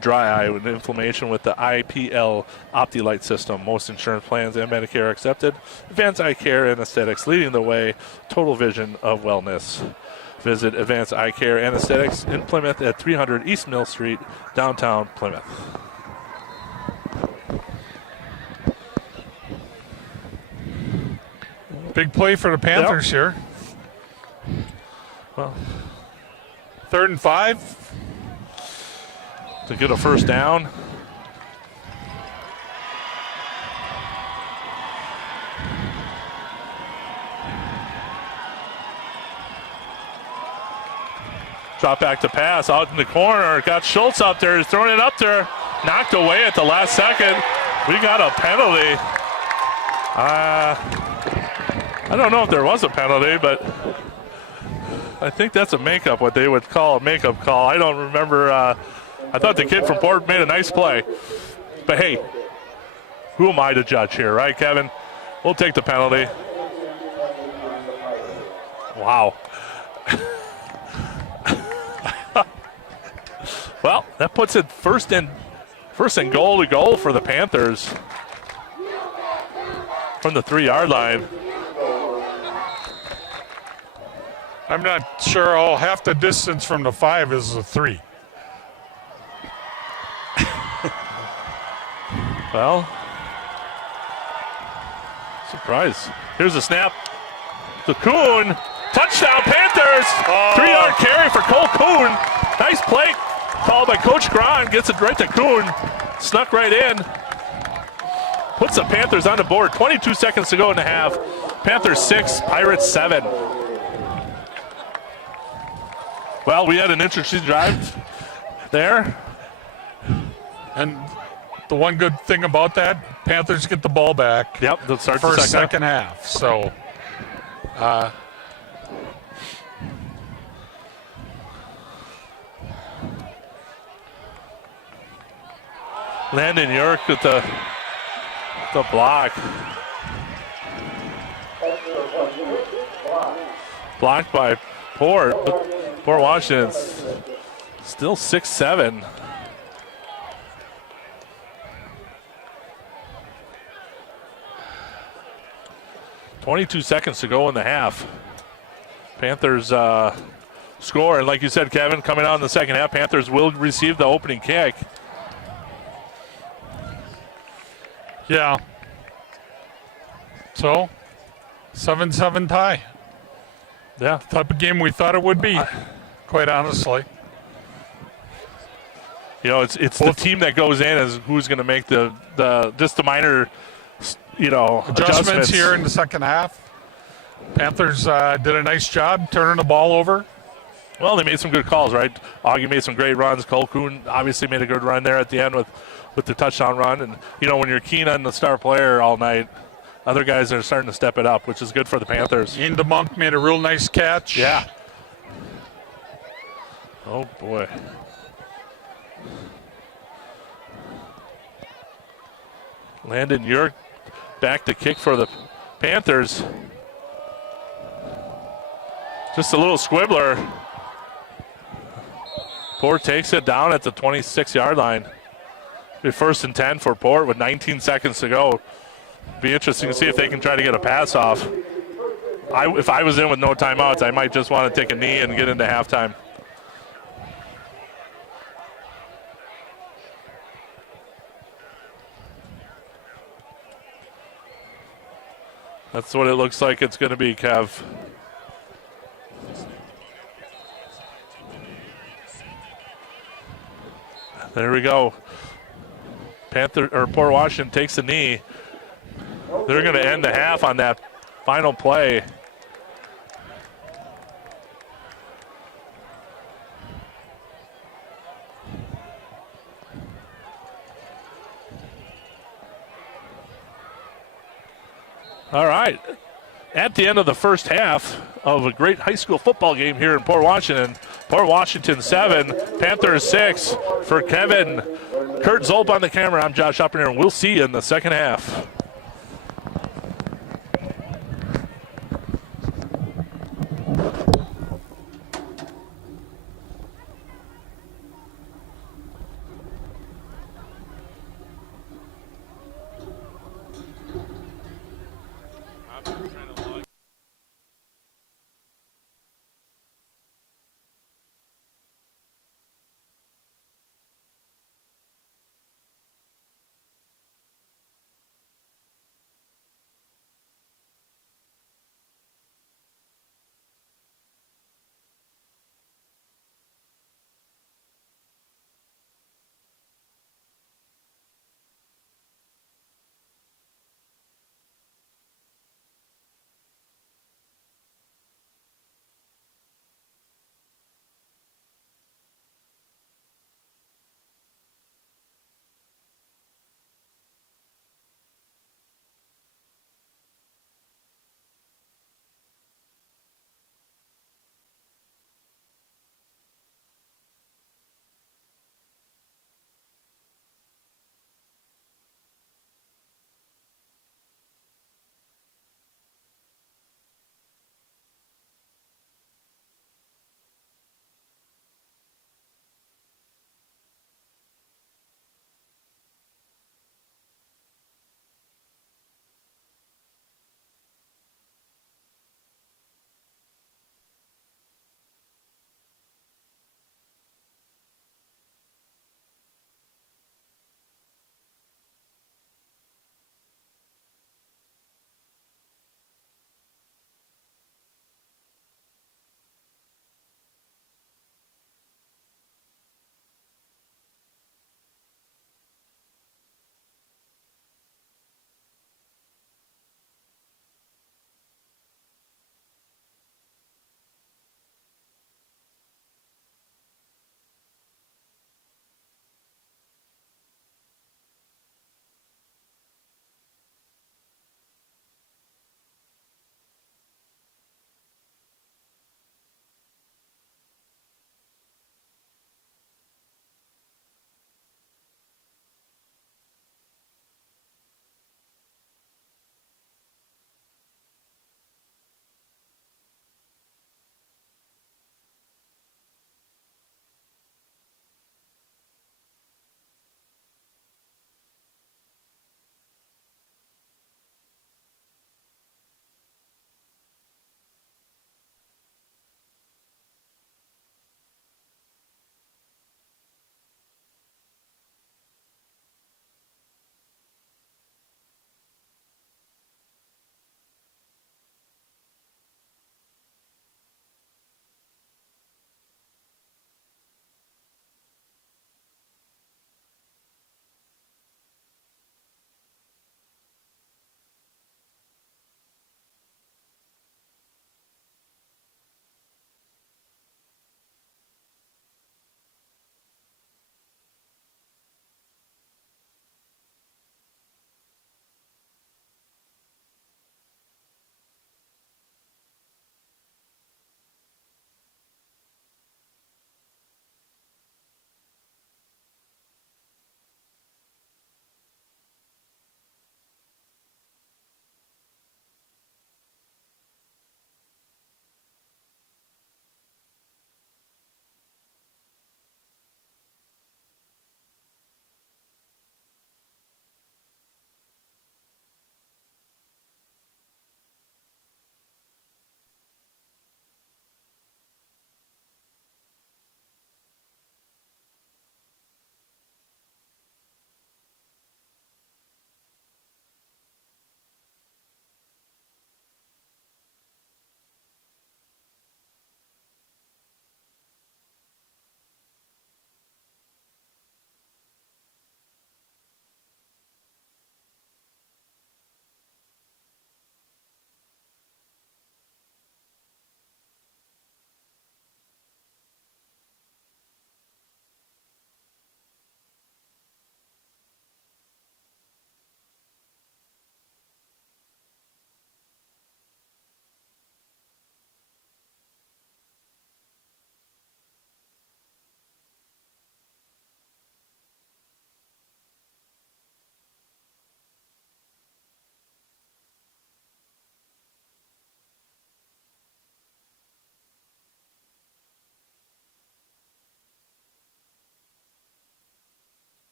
dry eye with inflammation with the IPL OptiLight system. Most insurance plans and Medicare are accepted. Advanced Eye Care and Aesthetics leading the way. Total vision of wellness. Visit Advanced Eye Care and Aesthetics in Plymouth at 300 East Mill Street, downtown Plymouth. Big play for the Panthers here. Well, 3rd and 5. To get a first down. Drop back to pass out in the corner. Got Schultz up there. He's throwing it up there. Knocked away at the last second. We got a penalty. I don't know if there was a penalty, but I think that's a makeup, what they would call a makeup call. I don't remember. I thought the kid from Port made a nice play. But, hey, who am I to judge here, right, Kevin? We'll take the penalty. Wow. Well, that puts it first and goal to goal for the Panthers from the 3-yard line. I'm not sure how half the distance from the 5 is the 3. Well, surprise. Here's a snap. The Kuhn. Touchdown, Panthers! 3-yard carry for Cole Kuhn. Nice play called by Coach Cron. Gets it right to Kuhn. Snuck right in. Puts the Panthers on the board. 22 seconds to go in the half. Panthers 6, Pirates 7. Well, we had an interesting drive there. And the one good thing about that, Panthers get the ball back. Yep, they'll start for the second half. So, Landon York with the block. Blocked by Port. Port Washington's still 6-7. .22 seconds to go in the half. Panthers score, and like you said, Kevin, coming out in the second half, Panthers will receive the opening kick. yeah. So, 7-7 tie. Yeah. Type of game we thought it would be, quite honestly. You know, it's the team that goes in as who's going to make the just the minor, adjustments here in the second half. Panthers did a nice job turning the ball over. Well, they made some good calls, right? Augie made some great runs. Cole Kuhn obviously made a good run there at the end with the touchdown run. And, when you're keen on the star player all night, other guys are starting to step it up, which is good for the Panthers. Ian DeMonk made a real nice catch. Yeah. Oh, boy. Landon York back to kick for the Panthers. Just a little squibbler. Port takes it down at the 26-yard line. Be 1st and 10 for Port with 19 seconds to go. Be interesting to see if they can try to get a pass off. If I was in with no timeouts, I might just want to take a knee and get into halftime. That's what it looks like it's going to be, Kev. There we go. Port Washington takes a knee. They're going to end the half on that final play. All right. At the end of the first half of a great high school football game here in Port Washington, Port Washington 7, Panthers 6. For Kevin, Kurt Zolp on the camera, I'm Josh Oppener, and we'll see you in the second half.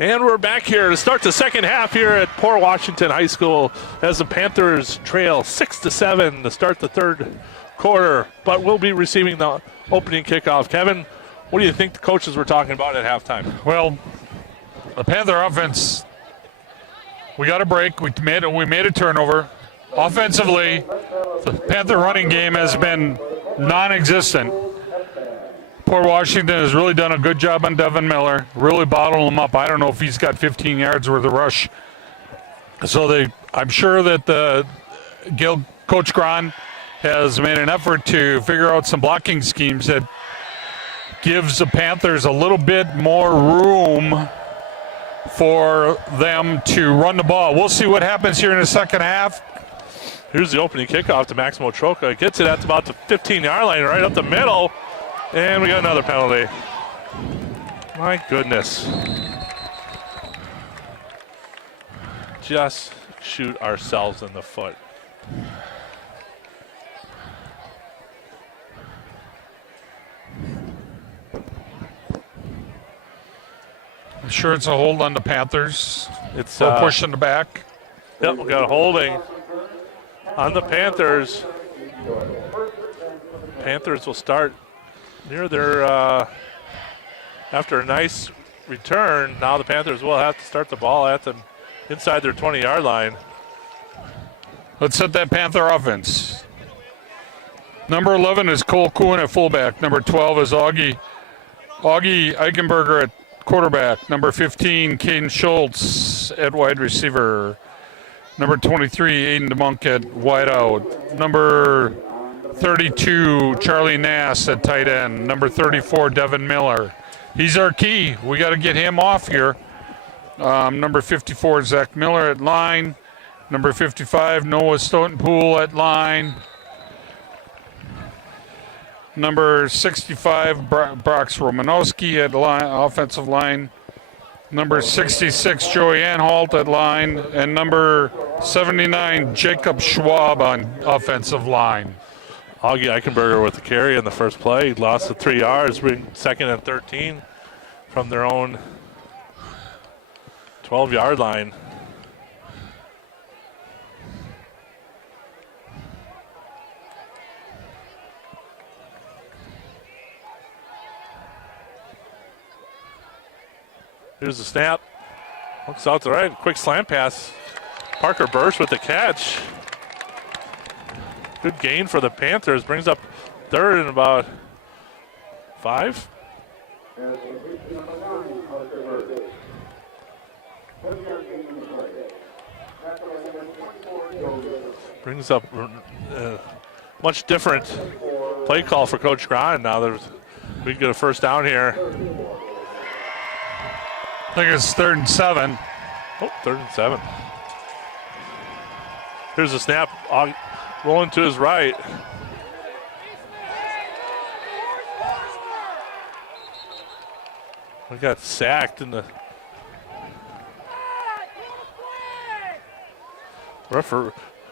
And we're back here to start the second half here at Port Washington High School as the Panthers trail 6-7 to start the third quarter. But we'll be receiving the opening kickoff. Kevin, what do you think the coaches were talking about at halftime? Well, the Panther offense, we got a break. We made a turnover. Offensively, the Panther running game has been non-existent. Port Washington has really done a good job on Devin Miller, really bottled him up. I don't know if he's got 15 yards worth of rush. So I'm sure that Coach Gron has made an effort to figure out some blocking schemes that gives the Panthers a little bit more room for them to run the ball. We'll see what happens here in the second half. Here's the opening kickoff to Maximo Troca. Gets it at about the 15-yard line, right up the middle. And we got another penalty. My goodness. Just shoot ourselves in the foot. I'm sure it's a hold on the Panthers. It's pushing the back. Yep, we got a holding on the Panthers. Panthers will start near their, after a nice return, now the Panthers will have to start the ball at them inside their 20-yard line. Let's set that Panther offense. Number 11 is Cole Kuhn at fullback. Number 12 is Augie Eichenberger at quarterback. Number 15, Caden Schultz at wide receiver. Number 23, Aiden DeMonk at wideout. Number 32, Charlie Nass at tight end. Number 34, Devin Miller. He's our key. We got to get him off here. Number 54, Zach Miller at line. Number 55, Noah Stoughtonpool at line. Number 65, Brox Romanowski at line, offensive line. Number 66, Joey Anhalt at line. And number 79, Jacob Schwab on offensive line. Augie Eichenberger with the carry in the first play. He lost the 3 yards, bring second and 13 from their own 12-yard line. Here's the snap. Looks out to the right. Quick slant pass. Parker Bursch with the catch. Good gain for the Panthers. Brings up third and about 5. Brings up much different play call for Coach Gron. Now we get a first down here. I think it's 3rd and 7. Oh, 3rd and 7. Here's the snap. Rolling to his right. We got sacked in the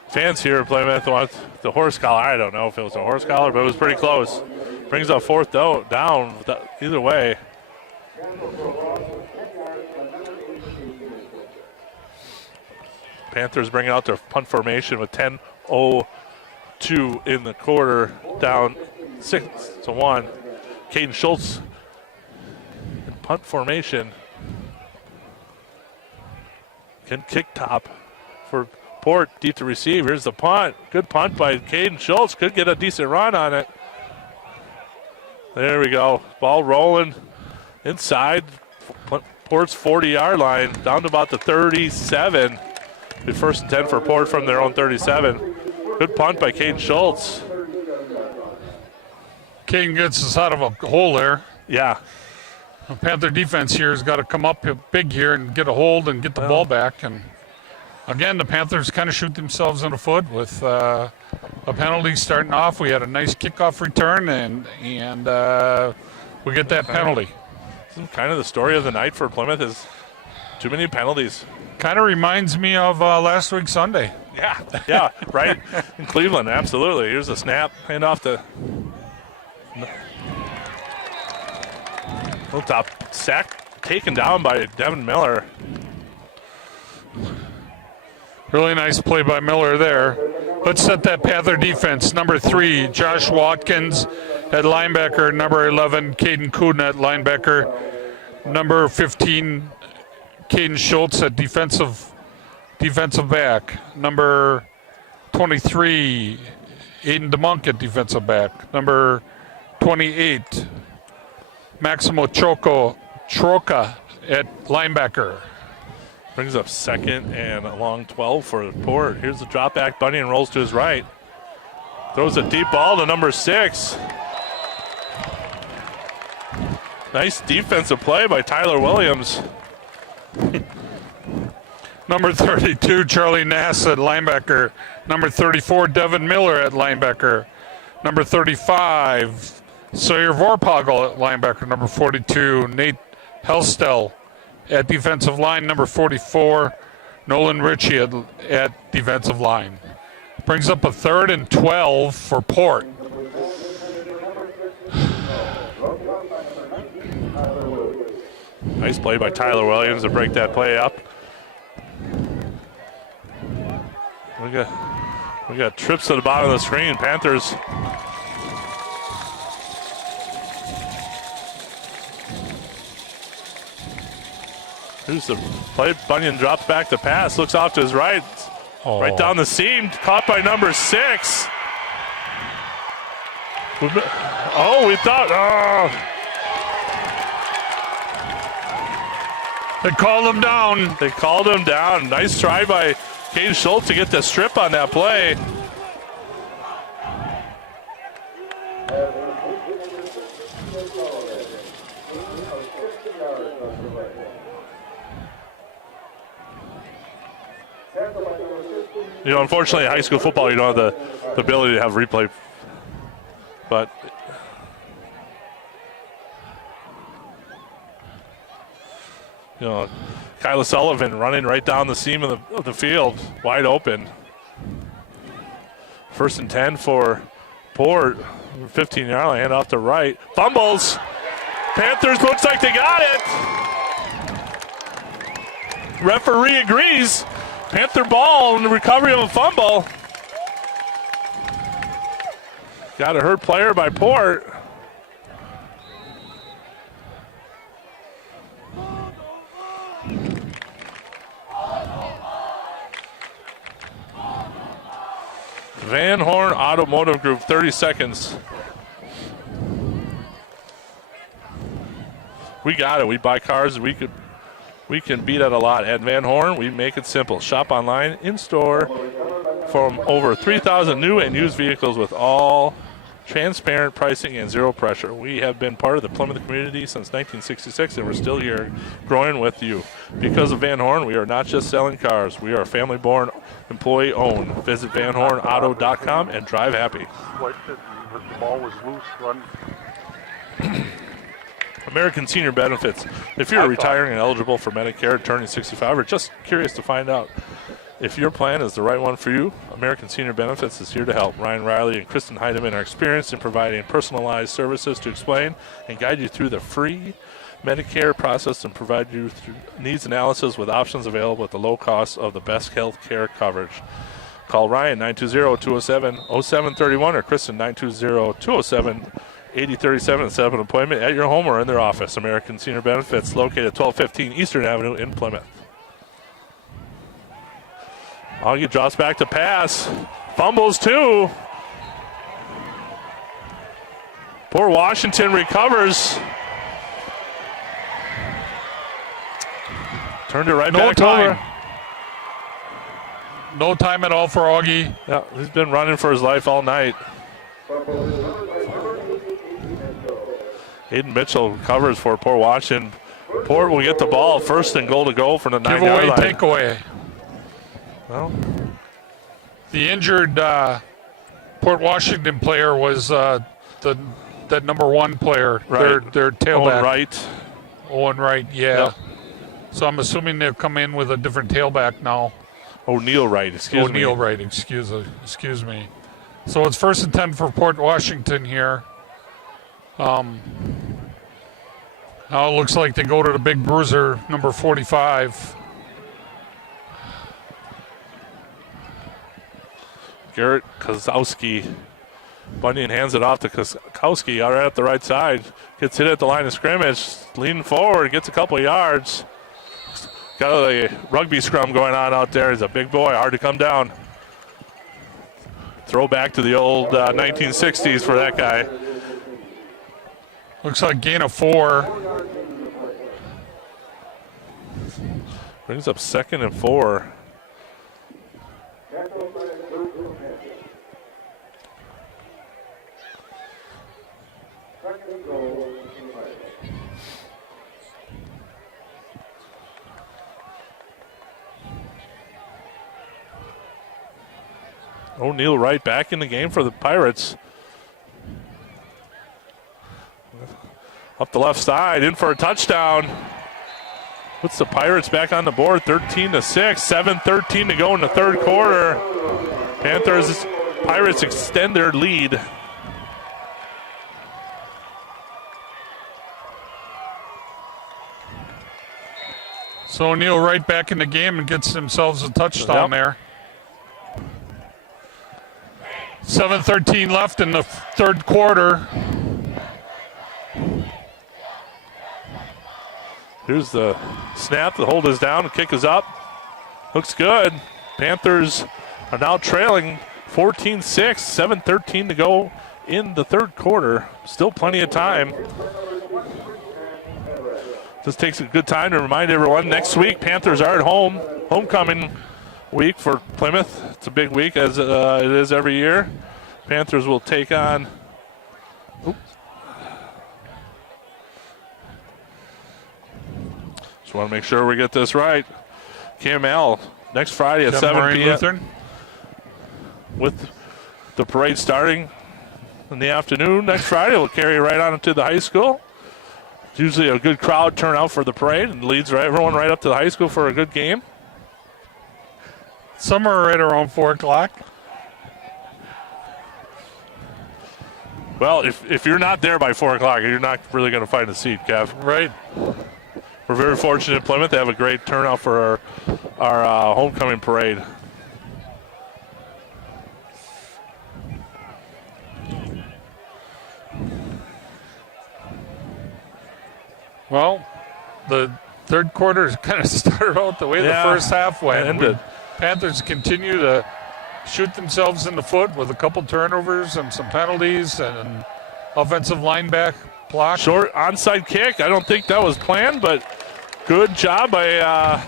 fans here at Plymouth want the horse collar. I don't know if it was a horse collar, but it was pretty close. Brings up 4th down. Either way. Panthers bringing out their punt formation with 10:02 in the quarter, down 6-1. Caden Schultz in punt formation. Can kick top for Port, deep to receive. Here's the punt. Good punt by Caden Schultz. Could get a decent run on it. There we go. Ball rolling inside Port's 40-yard line, down to about the 37. The 1st and 10 for Port from their own 37. Good punt by Caden Schultz. Caden gets us out of a hole there. Yeah. The Panther defense here has got to come up big here and get a hold and get the ball back. And again, the Panthers kind of shoot themselves in the foot with a penalty starting off. We had a nice kickoff return, and we get that penalty. Kind of the story of the night for Plymouth is too many penalties. Kind of reminds me of last week Sunday. Yeah, right. In Cleveland, absolutely. Here's a snap, hand off to Hilltop. Sack taken down by Devin Miller. Really nice play by Miller there. Let's set that Panther defense. Number 3, Josh Watkins at linebacker. Number 11, Caden Kuden at linebacker. Number 15, Caden Schultz at defensive back. Number 23, Aiden DeMonk at defensive back. Number 28, Maximo Troca at linebacker. Brings up second and a long 12 for Port. Here's the drop back. Bunyan rolls to his right. Throws a deep ball to number 6. Nice defensive play by Tyler Williams. Number 32, Charlie Nass at linebacker. Number 34, Devin Miller at linebacker. Number 35, Sawyer Vorpagel at linebacker. Number 42, Nate Helstel at defensive line. Number 44, Nolan Ritchie at defensive line. Brings up a 3rd and 12 for Port. Nice play by Tyler Williams to break that play up. We got trips to the bottom of the screen. Panthers. Here's the play. Bunyan drops back to pass. Looks off to his right. Oh. Right down the seam. Caught by number 6. Oh, we thought. Oh. They called him down. They called him down. Nice try by Caden Schultz to get the strip on that play. You know, unfortunately, in high school football, you don't have the ability to have replay. But you know, Kyla Sullivan running right down the seam of the field, wide open. 1st and 10 for Port. 15-yard line, hand off to right. Fumbles. Panthers looks like they got it. Referee agrees. Panther ball in the recovery of a fumble. Got a hurt player by Port. Van Horn Automotive Group, 30 seconds. We got it. We buy cars. We can beat it a lot. At Van Horn, we make it simple. Shop online, in-store, from over 3,000 new and used vehicles with all transparent pricing and zero pressure. We have been part of the Plymouth community since 1966, and we're still here growing with you. Because of Van Horn, we are not just selling cars. We are family-born, employee-owned. Visit vanhornauto.com and drive happy. The ball was loose. Run. American Senior Benefits. If you're retiring and eligible for Medicare, turning 65, or just curious to find out if your plan is the right one for you, American Senior Benefits is here to help. Ryan Riley and Kristen Heidemann are experienced in providing personalized services to explain and guide you through the free Medicare process and provide you through needs analysis with options available at the low cost of the best health care coverage. Call Ryan 920-207-0731 or Kristen 920-207-8037 and set up an appointment at your home or in their office. American Senior Benefits, located at 1215 Eastern Avenue in Plymouth. Augie drops back to pass. Fumbles too. Poor Washington recovers. Turned it right back over. No time at all for Augie. Yeah, he's been running for his life all night. Aiden Mitchell covers for poor Washington. Port will get the ball. 1st and goal to go from the 9-yard line. Takeaway. Well, the injured Port Washington player was that number 1 player, right. their tailback. Owen Wright, yeah. Yep. So I'm assuming they'll come in with a different tailback now. O'Neal Wright, excuse me. O'Neal Wright, excuse me. So it's 1st and 10 for Port Washington here. Now it looks like they go to the big bruiser, number 45. Garrett Kozowski. Bunyan hands it off to Kozowski right at the right side. Gets hit at the line of scrimmage. Leaning forward, gets a couple of yards. Got a rugby scrum going on out there. He's a big boy, hard to come down. Throw back to the old 1960s for that guy. Looks like gain of 4. Brings up 2nd and 4. O'Neal right back in the game for the Pirates. Up the left side, in for a touchdown. Puts the Pirates back on the board, 13-6, 7:13 to go in the third quarter. Pirates extend their lead. So O'Neal right back in the game and gets themselves a touchdown there. 7:13 left in the third quarter. Here's the snap. The hold is down. The kick is up. Looks good. Panthers are now trailing 14-6. 7:13 to go in the third quarter. Still plenty of time. This takes a good time to remind everyone, next week Panthers are at home. Homecoming week for Plymouth. It's a big week, as it is every year. Panthers will take on... Just want to make sure we get this right. KML next Friday at 7 p.m. Lutheran. With the parade starting in the afternoon next Friday. We'll carry right on to the high school. It's usually a good crowd turnout for the parade and leads everyone right up to the high school for a good game. Somewhere right around 4 o'clock. Well, if you're not there by 4 o'clock, you're not really going to find a seat, Kev. Right. We're very fortunate in Plymouth to have a great turnout for our homecoming parade. Well, the third quarter kind of started out the way the first half went. Panthers continue to shoot themselves in the foot with a couple turnovers and some penalties and an offensive line back block. Short onside kick. I don't think that was planned, but good job by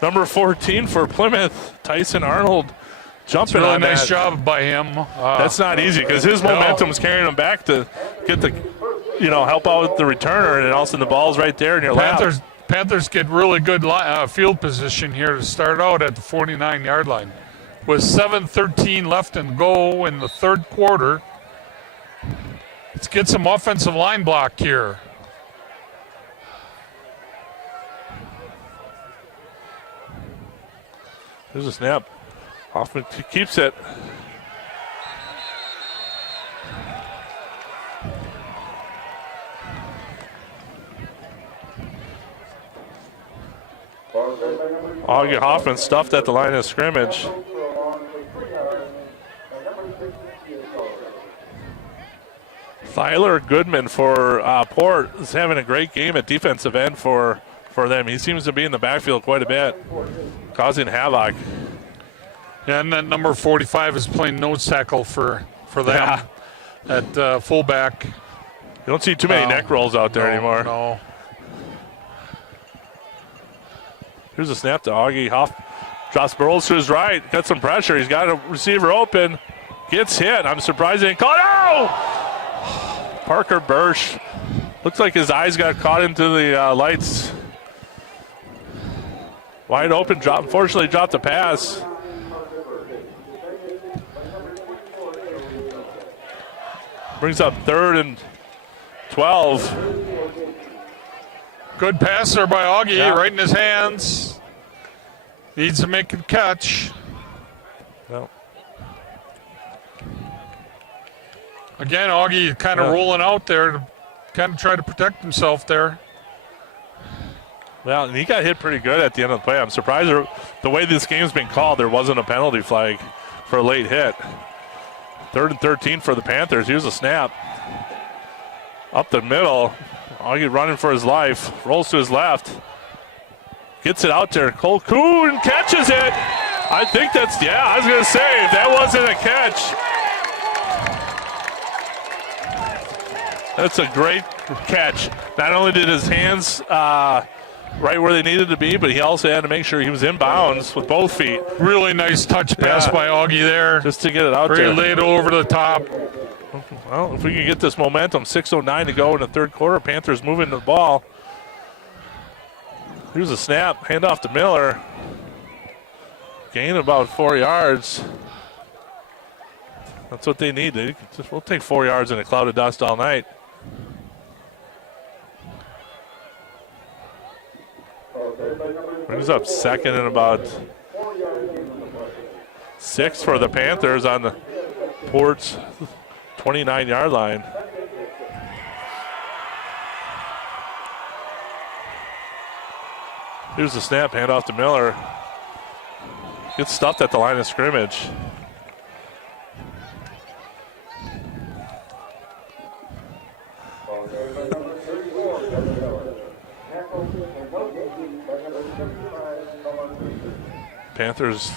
number 14 for Plymouth, Tyson Arnold, jumping really on nice that. job by him. That's not easy because his momentum's carrying him back to get the, help out with the returner, and also the ball's right there in your lap. Panthers get really good field position here to start out at the 49-yard line. With 7:13 left and go in the third quarter, let's get some offensive line block here. There's a snap. Hoffman keeps it. Augie Hoffman stuffed at the line of scrimmage. Tyler Goodman for Port is having a great game at defensive end for them. He seems to be in the backfield quite a bit, causing havoc. Yeah, and that number 45 is playing nose tackle for them at fullback. You don't see too many neck rolls out there anymore. No. Here's a snap to Augie Hoff. Drops Burrows to his right. Got some pressure. He's got a receiver open. Gets hit. I'm surprised he didn't call it. Oh! Parker Bursch. Looks like his eyes got caught into the lights. Wide open. Unfortunately, dropped the pass. Brings up 3rd and 12. Good passer by Augie, right in his hands. Needs to make a catch. Well. Again, Augie kind of rolling out there to kind of try to protect himself there. Well, and he got hit pretty good at the end of the play. I'm surprised the way this game's been called, there wasn't a penalty flag for a late hit. 3rd and 13 for the Panthers. Here's a snap. Up the middle. Augie running for his life. Rolls to his left. Gets it out there. Cole Kuhn catches it. I think that's, I was going to say, if that wasn't a catch. That's a great catch. Not only did his hands right where they needed to be, but he also had to make sure he was in bounds with both feet. Really nice touch pass by Augie there. Just to get it out there. Very laid over the top. Well, if we can get this momentum, 6:09 to go in the third quarter. Panthers moving the ball. Here's a snap, hand off to Miller. Gain about 4 yards. That's what they need. We'll take 4 yards in a cloud of dust all night. Brings up 2nd and about 6 for the Panthers on the Port's 29-yard line. Here's the snap, hand off to Miller. Gets stuffed at the line of scrimmage. Panthers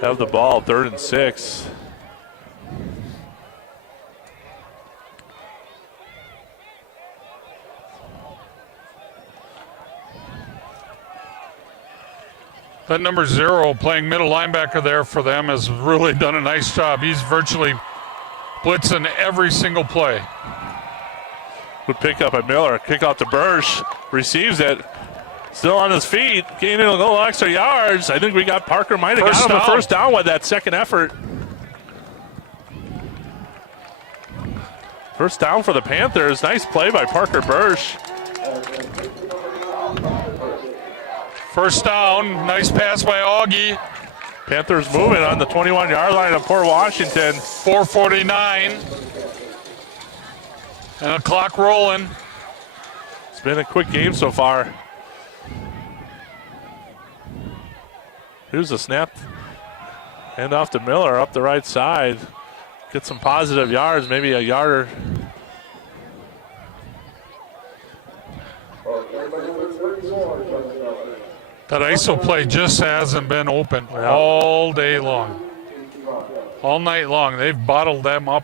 have the ball, 3rd and 6. That number 0 playing middle linebacker there for them has really done a nice job. He's virtually blitzing every single play. Good pick up at Miller. Kick out to Bursch. Receives it. Still on his feet. Gaining a little extra yards. I think we got Parker might have got him a first down with that second effort. First down for the Panthers. Nice play by Parker Bursch. First down, nice pass by Augie. Panthers moving on the 21-yard line of Port Washington. 4:49. And the clock rolling. It's been a quick game so far. Here's a snap. Hand off to Miller up the right side. Get some positive yards, maybe a yarder. That ISO play just hasn't been open all day long. All night long. They've bottled them up.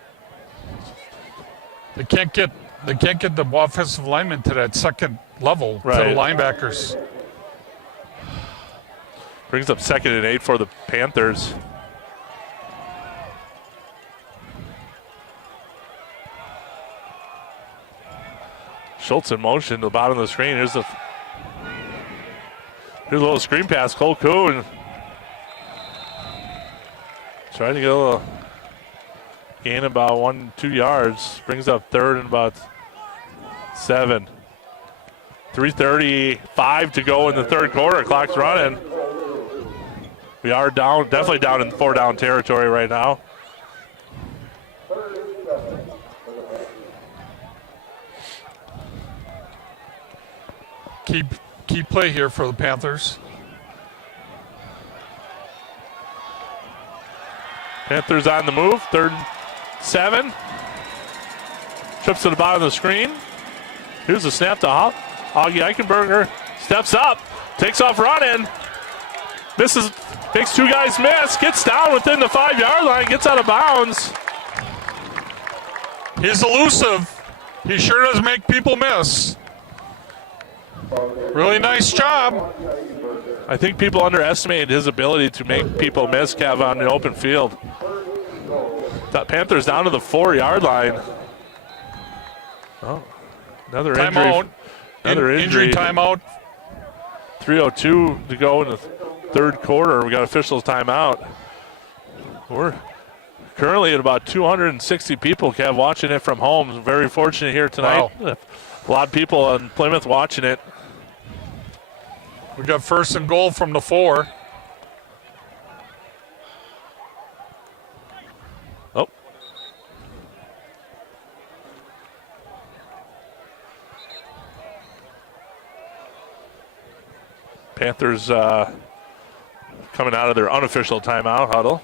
They can't get the offensive linemen to that second level to the linebackers. Brings up 2nd and 8 for the Panthers. Schultz in motion to the bottom of the screen. Here's a little screen pass. Cole Kuhn trying to get a little gain about 1-2 yards. Brings up 3rd and about 7. 3:35 to go in the third quarter. Clock's running. We are down, definitely down in 4-down territory right now. Key play here for the Panthers. Panthers on the move, 3rd and 7. Trips to the bottom of the screen. Here's a snap to Augie Eichenberger. Steps up, takes off running. Misses, makes 2 guys miss. Gets down within the 5-yard line, gets out of bounds. He's elusive. He sure does make people miss. Really nice job. I think people underestimated his ability to make people miss, Kev, on the open field. The Panthers down to the 4-yard line. Oh, another timeout. Injury timeout. 3:02 to go in the third quarter. We got officials timeout. We're currently at about 260 people, Kev, watching it from home. Very fortunate here tonight. Wow. A lot of people in Plymouth watching it. We got 1st and goal from the 4. Oh. Panthers coming out of their unofficial timeout huddle.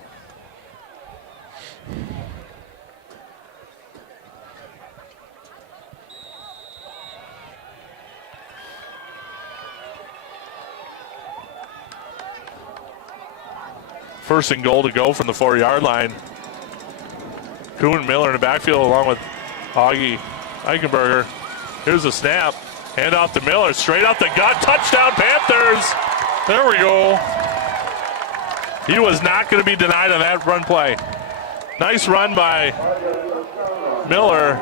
First and goal to go from the 4-yard line. Kuhn Miller in the backfield along with Augie Eichenberger. Here's a snap. Hand off to Miller. Straight out the gut. Touchdown Panthers. There we go. He was not going to be denied on that run play. Nice run by Miller.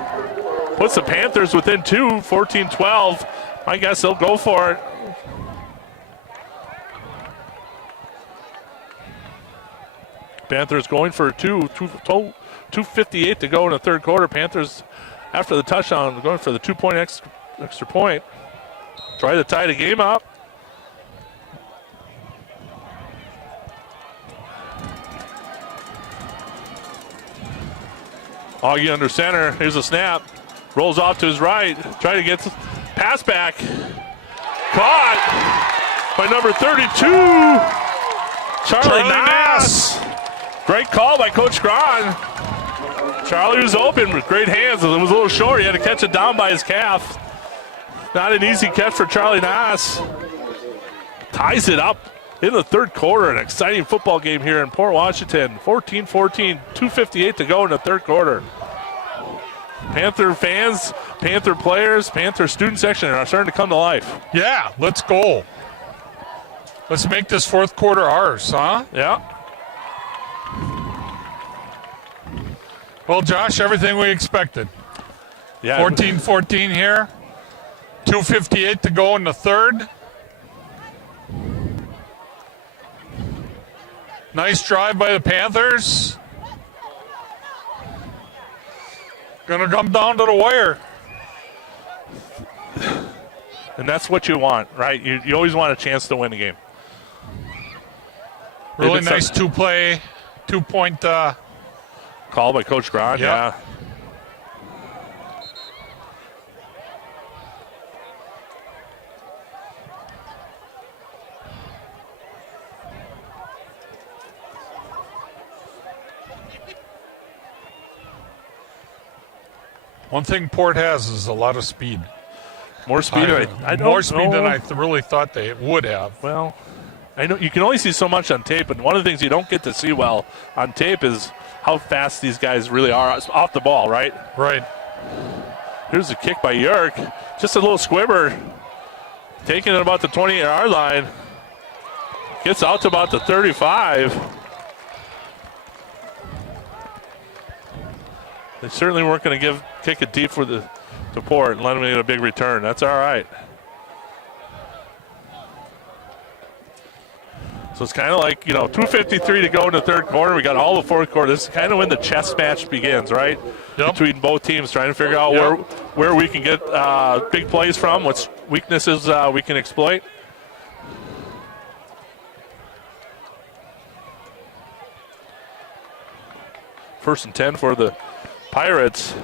Puts the Panthers within 2, 14-12. I guess they'll go for it. Panthers going for 2:58 to go in the third quarter. Panthers, after the touchdown, going for the 2-point extra point. Try to tie the game up. Augie under center. Here's a snap. Rolls off to his right. Try to get pass back. Caught by number 32, Charlie Nass. Great call by Coach Grahn. Charlie was open with great hands. It was a little short. He had to catch it down by his calf. Not an easy catch for Charlie Nass. Ties it up in the third quarter. An exciting football game here in Port Washington. 14-14, 2:58 to go in the third quarter. Panther fans, Panther players, Panther student section are starting to come to life. Yeah, let's go. Let's make this fourth quarter ours, huh? Yeah. Well, Josh, everything we expected. Yeah. 14-14 here. 2:58 to go in the third. Nice drive by the Panthers. Gonna come down to the wire. And that's what you want, right? You always want a chance to win a game. Really nice two-point call by Coach Grahn, yeah. One thing Port has is a lot of speed. More speed. More speed than I really thought they would have. Well, I know you can only see so much on tape, and one of the things you don't get to see well on tape is how fast these guys really are off the ball, right? Right. Here's a kick by Yerk. Just a little squibber. Taking it about the 28-yard line. Gets out to about the 35. They certainly weren't going to kick it deep to Port and let them get a big return. That's all right. So it's kind of like, 2:53 to go in the third quarter. We got all the fourth quarter. This is kind of when the chess match begins, right? Yep. Between both teams, trying to figure out where we can get big plays from, what weaknesses we can exploit. First and 10 for the Pirates.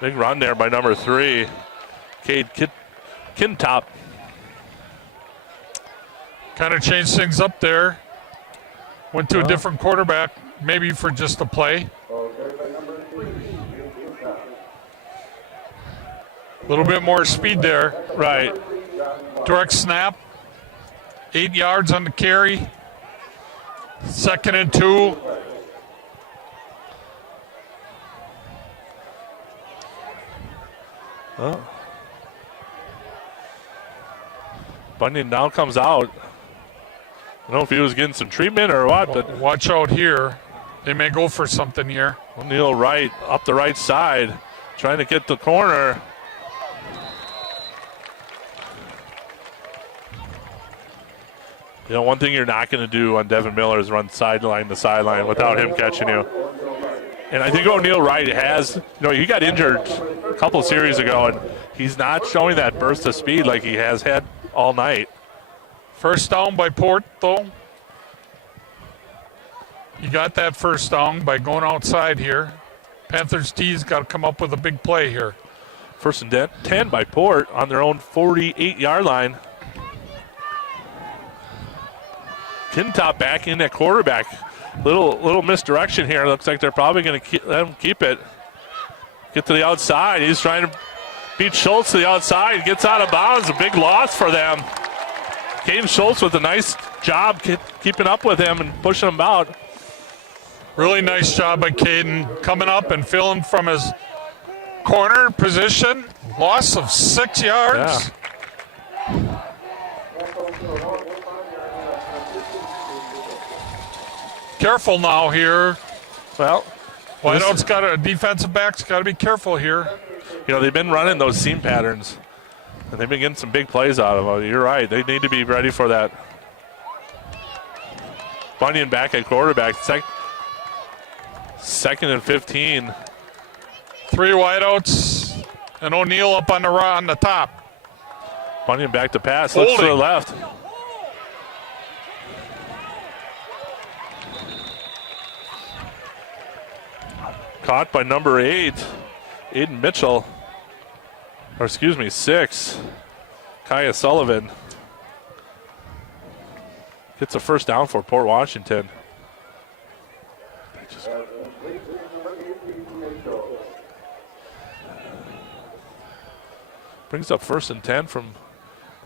Big run there by number 3, Cade Kintop. Kind of changed things up there. Went to a different quarterback, maybe for just a play. A little bit more speed there. Right. Direct snap. 8 yards on the carry. 2nd and 2. Oh. Bunyan now comes out. I don't know if he was getting some treatment or what, but watch out here. They may go for something here. O'Neal right, up the right side, trying to get the corner. One thing you're not going to do on Devin Miller is run sideline to sideline without him catching you. And I think O'Neal Wright has, he got injured a couple series ago, and he's not showing that burst of speed like he has had all night. First down by Port, though. You got that first down by going outside here. Panthers D's got to come up with a big play here. First and 10 by Port on their own 48-yard line. Kintop back in at quarterback. Little misdirection here. Looks like they're probably going to let him keep it. Get to the outside. He's trying to beat Schultz to the outside. Gets out of bounds. A big loss for them. Caden Schultz with a nice job keeping up with him and pushing him out. Really nice job by Caden coming up and filling from his corner position. Loss of 6 yards. Yeah. Careful now here. Well, Whiteout's got a defensive back's got to be careful here. You know, they've been running those seam patterns, and they've been getting some big plays out of them. You're right. They need to be ready for that. Bunyan back at quarterback. Second and 15. 3 wideouts, and O'Neal up on the top. Bunyan back to pass. Looks to the left. Caught by number 8, Aiden Mitchell. Or excuse me, 6, Kaya Sullivan. Gets a first down for Port Washington. Brings up first and 10 from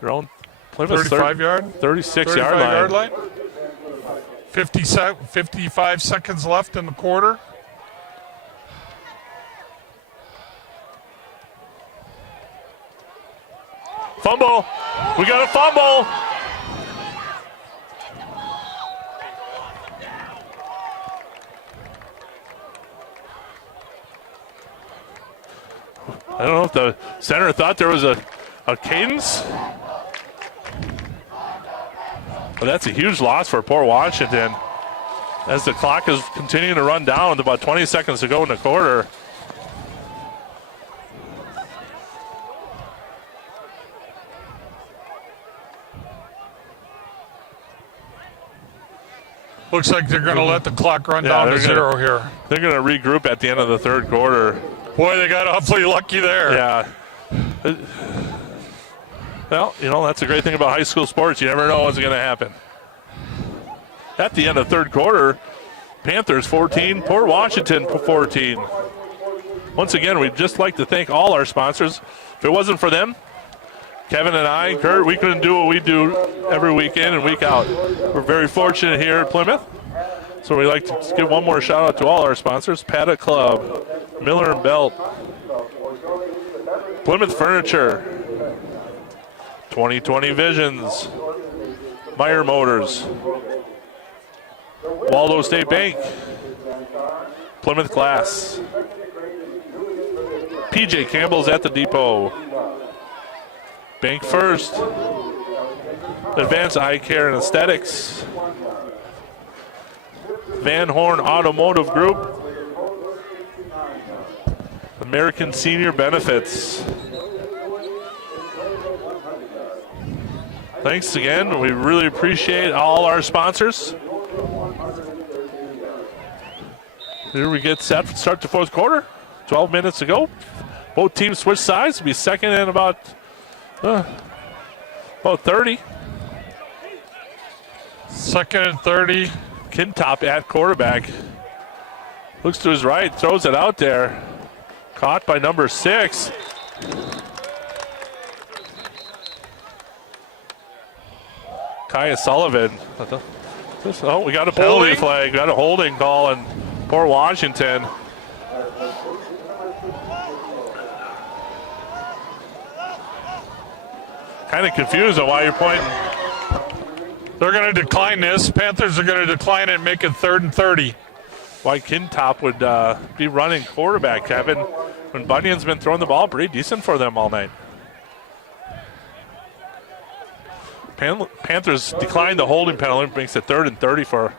their own Plymouth 36-yard line. 55 seconds left in the quarter. Fumble. We got a fumble. I don't know if the center thought there was a cadence. But that's a huge loss for Port Washington as the clock is continuing to run down with about 20 seconds to go in the quarter. Looks like they're going to let the clock run down to 0 here. They're going to regroup at the end of the third quarter. Boy, they got awfully lucky there. Yeah. Well, you know, that's a great thing about high school sports. You never know what's going to happen. At the end of third quarter, Panthers 14, Port Washington 14. Once again, we'd just like to thank all our sponsors. If it wasn't for them, Kevin and I, Kurt, we couldn't do what we do every week in and week out. We're very fortunate here at Plymouth. So we'd like to give one more shout out to all our sponsors. Paddock Club, Miller & Belt, Plymouth Furniture, 2020 Visions, Meyer Motors, Waldo State Bank, Plymouth Glass, PJ Campbell's at the Depot, Bank First, Advanced Eye Care and Aesthetics, Van Horn Automotive Group, American Senior Benefits. Thanks again. We really appreciate all our sponsors. Here we get set to start the fourth quarter. 12 minutes to go. Both teams switch sides. It'll be second and about 30. Second and 30. Kintop at quarterback. Looks to his right, throws it out there. Caught by number 6. Kaya Sullivan. Oh, we got a penalty flag. We got a holding call in Port Washington. Kind of confused on why you're pointing. They're going to decline this. Panthers are going to decline it and make it 3rd and 30. Why Kintop would be running quarterback, Kevin, when Bunyan's been throwing the ball pretty decent for them all night. Panthers declined the holding penalty, makes it 3rd and 30 for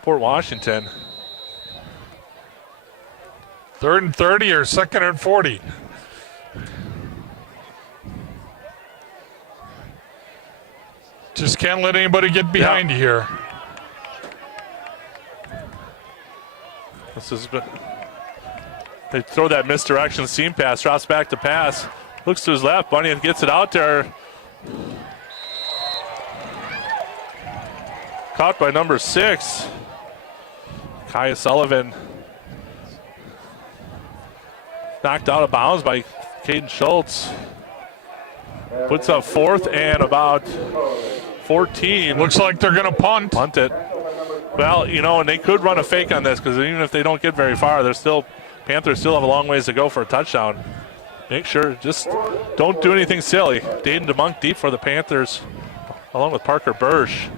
Port Washington. 3rd and 30 or 2nd and 40. Just can't let anybody get behind you here. This has been They throw that misdirection seam pass, drops back to pass, looks to his left, Bunyan gets it out there. Caught by number 6, Kaya Sullivan. Knocked out of bounds by Caden Schultz. Puts up 4th and about 14. Looks like they're going to punt. Punt it. Well, you know, and they could run a fake on this because even if they don't get very far, Panthers still have a long ways to go for a touchdown. Make sure, just don't do anything silly. Dayton DeMunk deep for the Panthers, along with Parker Bursch.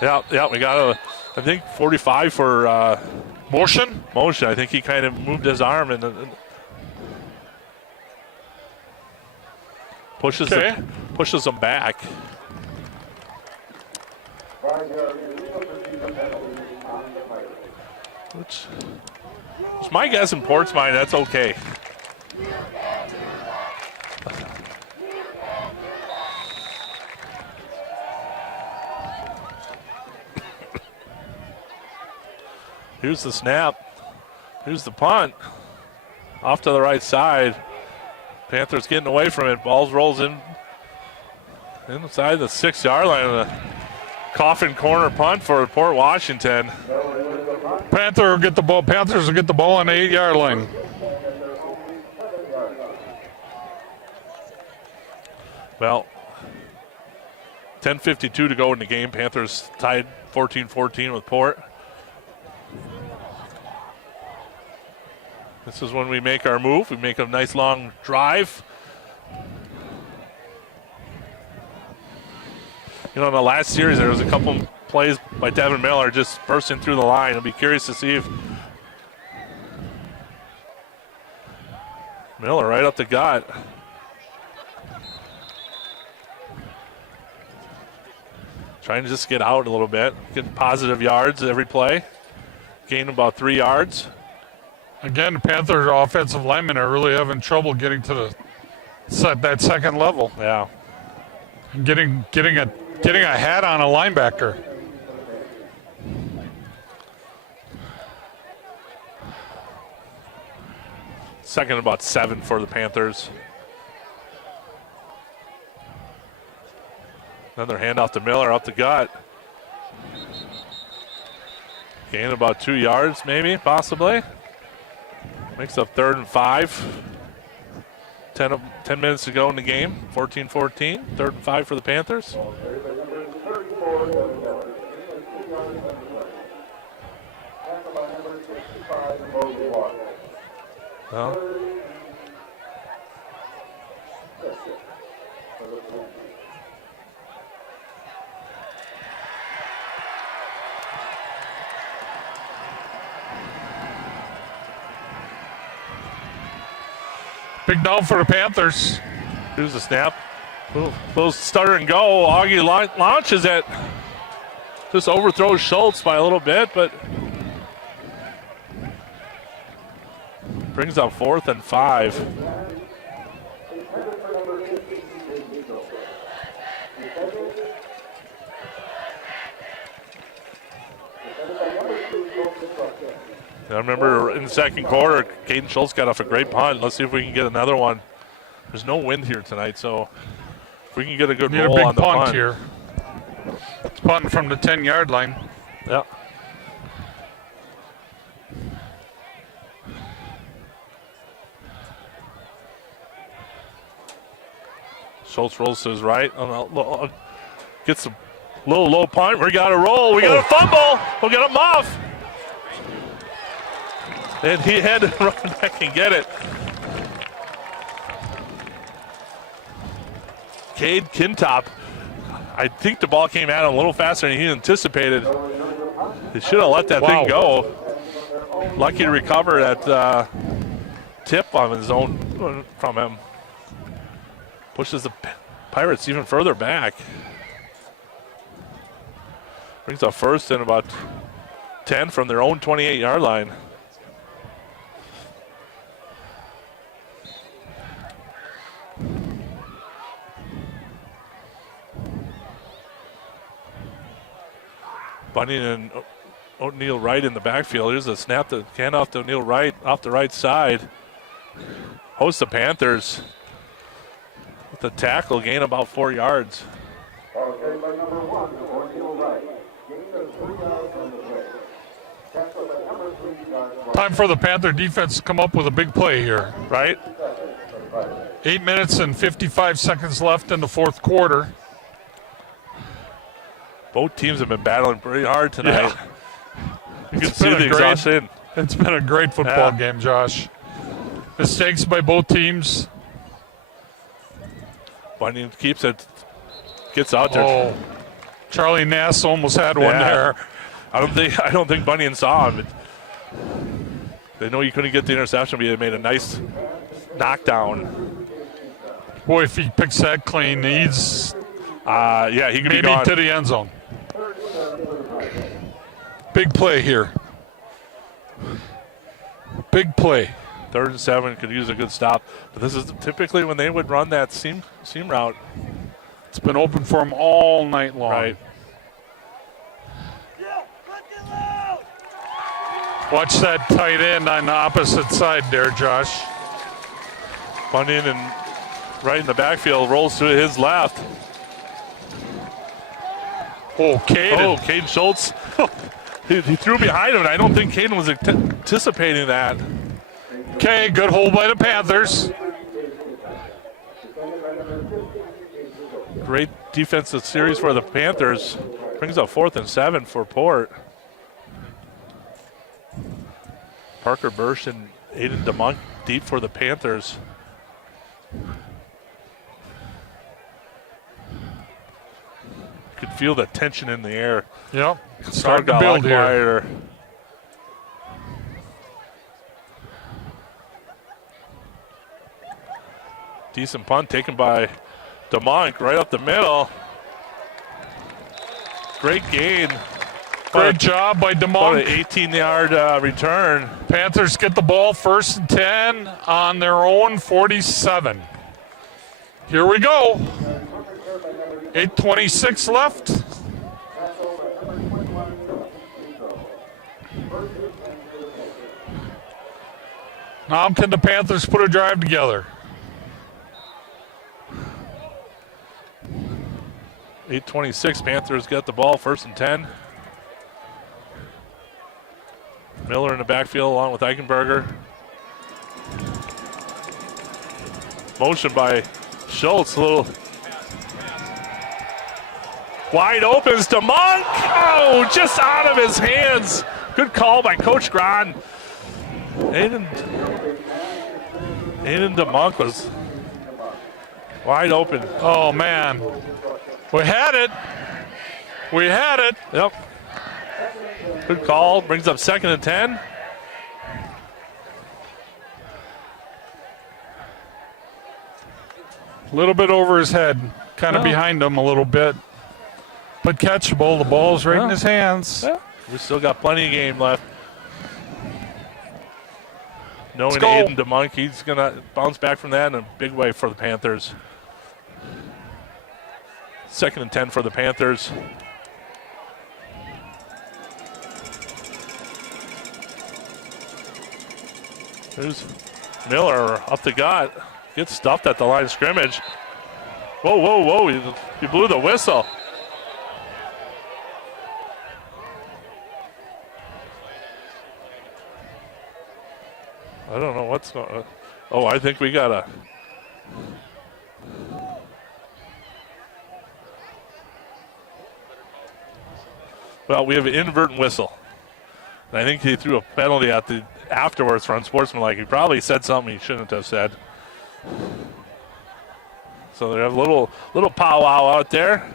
Yeah, we got I think 45 for motion. I think he kind of moved his arm and pushes them back. Which my guess in Port's mind, that's okay. Here's the snap. Here's the punt. Off to the right side. Panthers getting away from it. Ball rolls in inside the 6-yard line. A coffin corner punt for Port Washington. Panthers will get the ball on the 8-yard line. Well, 10:52 to go in the game. Panthers tied 14-14 with Port. This is when we make our move. We make a nice long drive. You know, in the last series, there was a couple plays by Devin Miller just bursting through the line. I'll be curious to see if Miller right up the gut. Trying to just get out a little bit, get positive yards every play. Gain about 3 yards. Again, the Panthers offensive linemen are really having trouble getting to that second level. Yeah. And getting a hat on a linebacker. Second about 7 for the Panthers. Another handoff to Miller up the gut. Gain about 2 yards, maybe, possibly. Makes up 3rd and 5. 10 minutes to go in the game. 14-14. 3rd and 5 for the Panthers. Well, big down for the Panthers. here's the snap. Those stutter and go. Augie launches it. Just overthrows Schultz by a little bit, but brings up 4th and 5. I remember in the second quarter, Caden Schultz got off a great punt. Let's see if we can get another one. There's no wind here tonight, so if we can get a good roll on the punt here. It's punting from the 10-yard line. Yeah. Schultz rolls to his right. Gets a little low punt. We got a roll. We got a fumble. We'll get him off. And he had to run back and get it. Cade Kintop. I think the ball came at him a little faster than he anticipated. He should have let that thing go. Lucky to recover that tip on his own from him. Pushes the Pirates even further back. Brings up 1st and about 10 from their own 28-yard line. Bunyan and O'Neal Wright in the backfield. Here's a snap to hand off to O'Neal Wright off the right side. Hosts the Panthers with the tackle, gain about 4 yards. Okay, by number 1, O'Neal Wright. Gain of 3 yards on the play. Tackle by number 3 yards. Time for the Panther defense to come up with a big play here. Right? 8 minutes and 55 seconds left in the fourth quarter. Both teams have been battling pretty hard tonight. Yeah. You can see the exhaustion. It's been a great football game, Josh. Mistakes by both teams. Bunyan keeps it, gets out there. Oh, Charlie Nass almost had one there. I don't think Bunyan saw him. They know you couldn't get the interception, but he made a nice knockdown. Boy, if he picks that clean, he's he could be maybe gone. to the end zone. Big play here. Big play. 3rd and 7 could use a good stop. But this is typically when they would run that seam route. It's been open for him all night long. Right. Watch that tight end on the opposite side there, Josh. Bunyan and right in the backfield rolls to his left. Oh, Caden. Caden Schultz. he threw behind him, and I don't think Caden was anticipating that. Okay, good hold by the Panthers. Great defensive series for the Panthers. Brings up 4th and 7 for Port. Parker Bursch and Aiden DeMont deep for the Panthers. You could feel the tension in the air. Yep. Start to build here. quieter. Decent punt taken by DeMont right up the middle. Great gain. Great job by About an DeMont. 18-yard return. Panthers get the ball 1st and 10 on their own 47. Here we go. 8:26 left. Now can the Panthers put a drive together? 8:26, Panthers get the ball, 1st and 10. Miller in the backfield along with Eichenberger. Motion by Schultz, a little wide opens to Monk. Oh, just out of his hands. Good call by Coach Gron. Aiden DeMonk was wide open. Oh, man. We had it. We had it. Yep. Good call. Brings up 2nd and 10. A little bit over his head. Kind of Well. behind him a little bit. But catchable. The ball's right in his hands. Yeah. We still got plenty of game left. Knowing go. Aiden DeMonk, he's going to bounce back from that in a big way for the Panthers. 2nd and 10 for the Panthers. There's Miller up the gut. Gets stuffed at the line of scrimmage. Whoa, whoa, whoa. He blew the whistle. I don't know what's going on. Oh, I think we got a. Well, we have an inadvertent whistle. And I think he threw a penalty at the afterwards for unsportsmanlike. He probably said something he shouldn't have said. So they have a little powwow out there.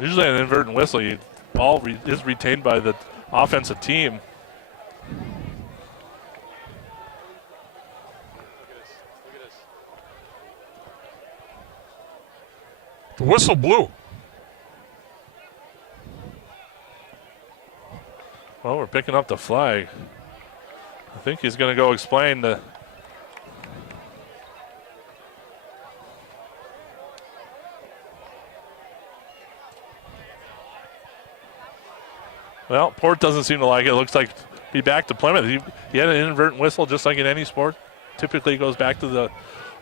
Usually an inadvertent whistle, ball is retained by the offensive team. The whistle blew. Well, we're picking up the flag. I think he's going to go explain the. Well, Port doesn't seem to like it. It looks like be back to Plymouth. He had an inadvertent whistle just like in any sport. Typically it goes back to the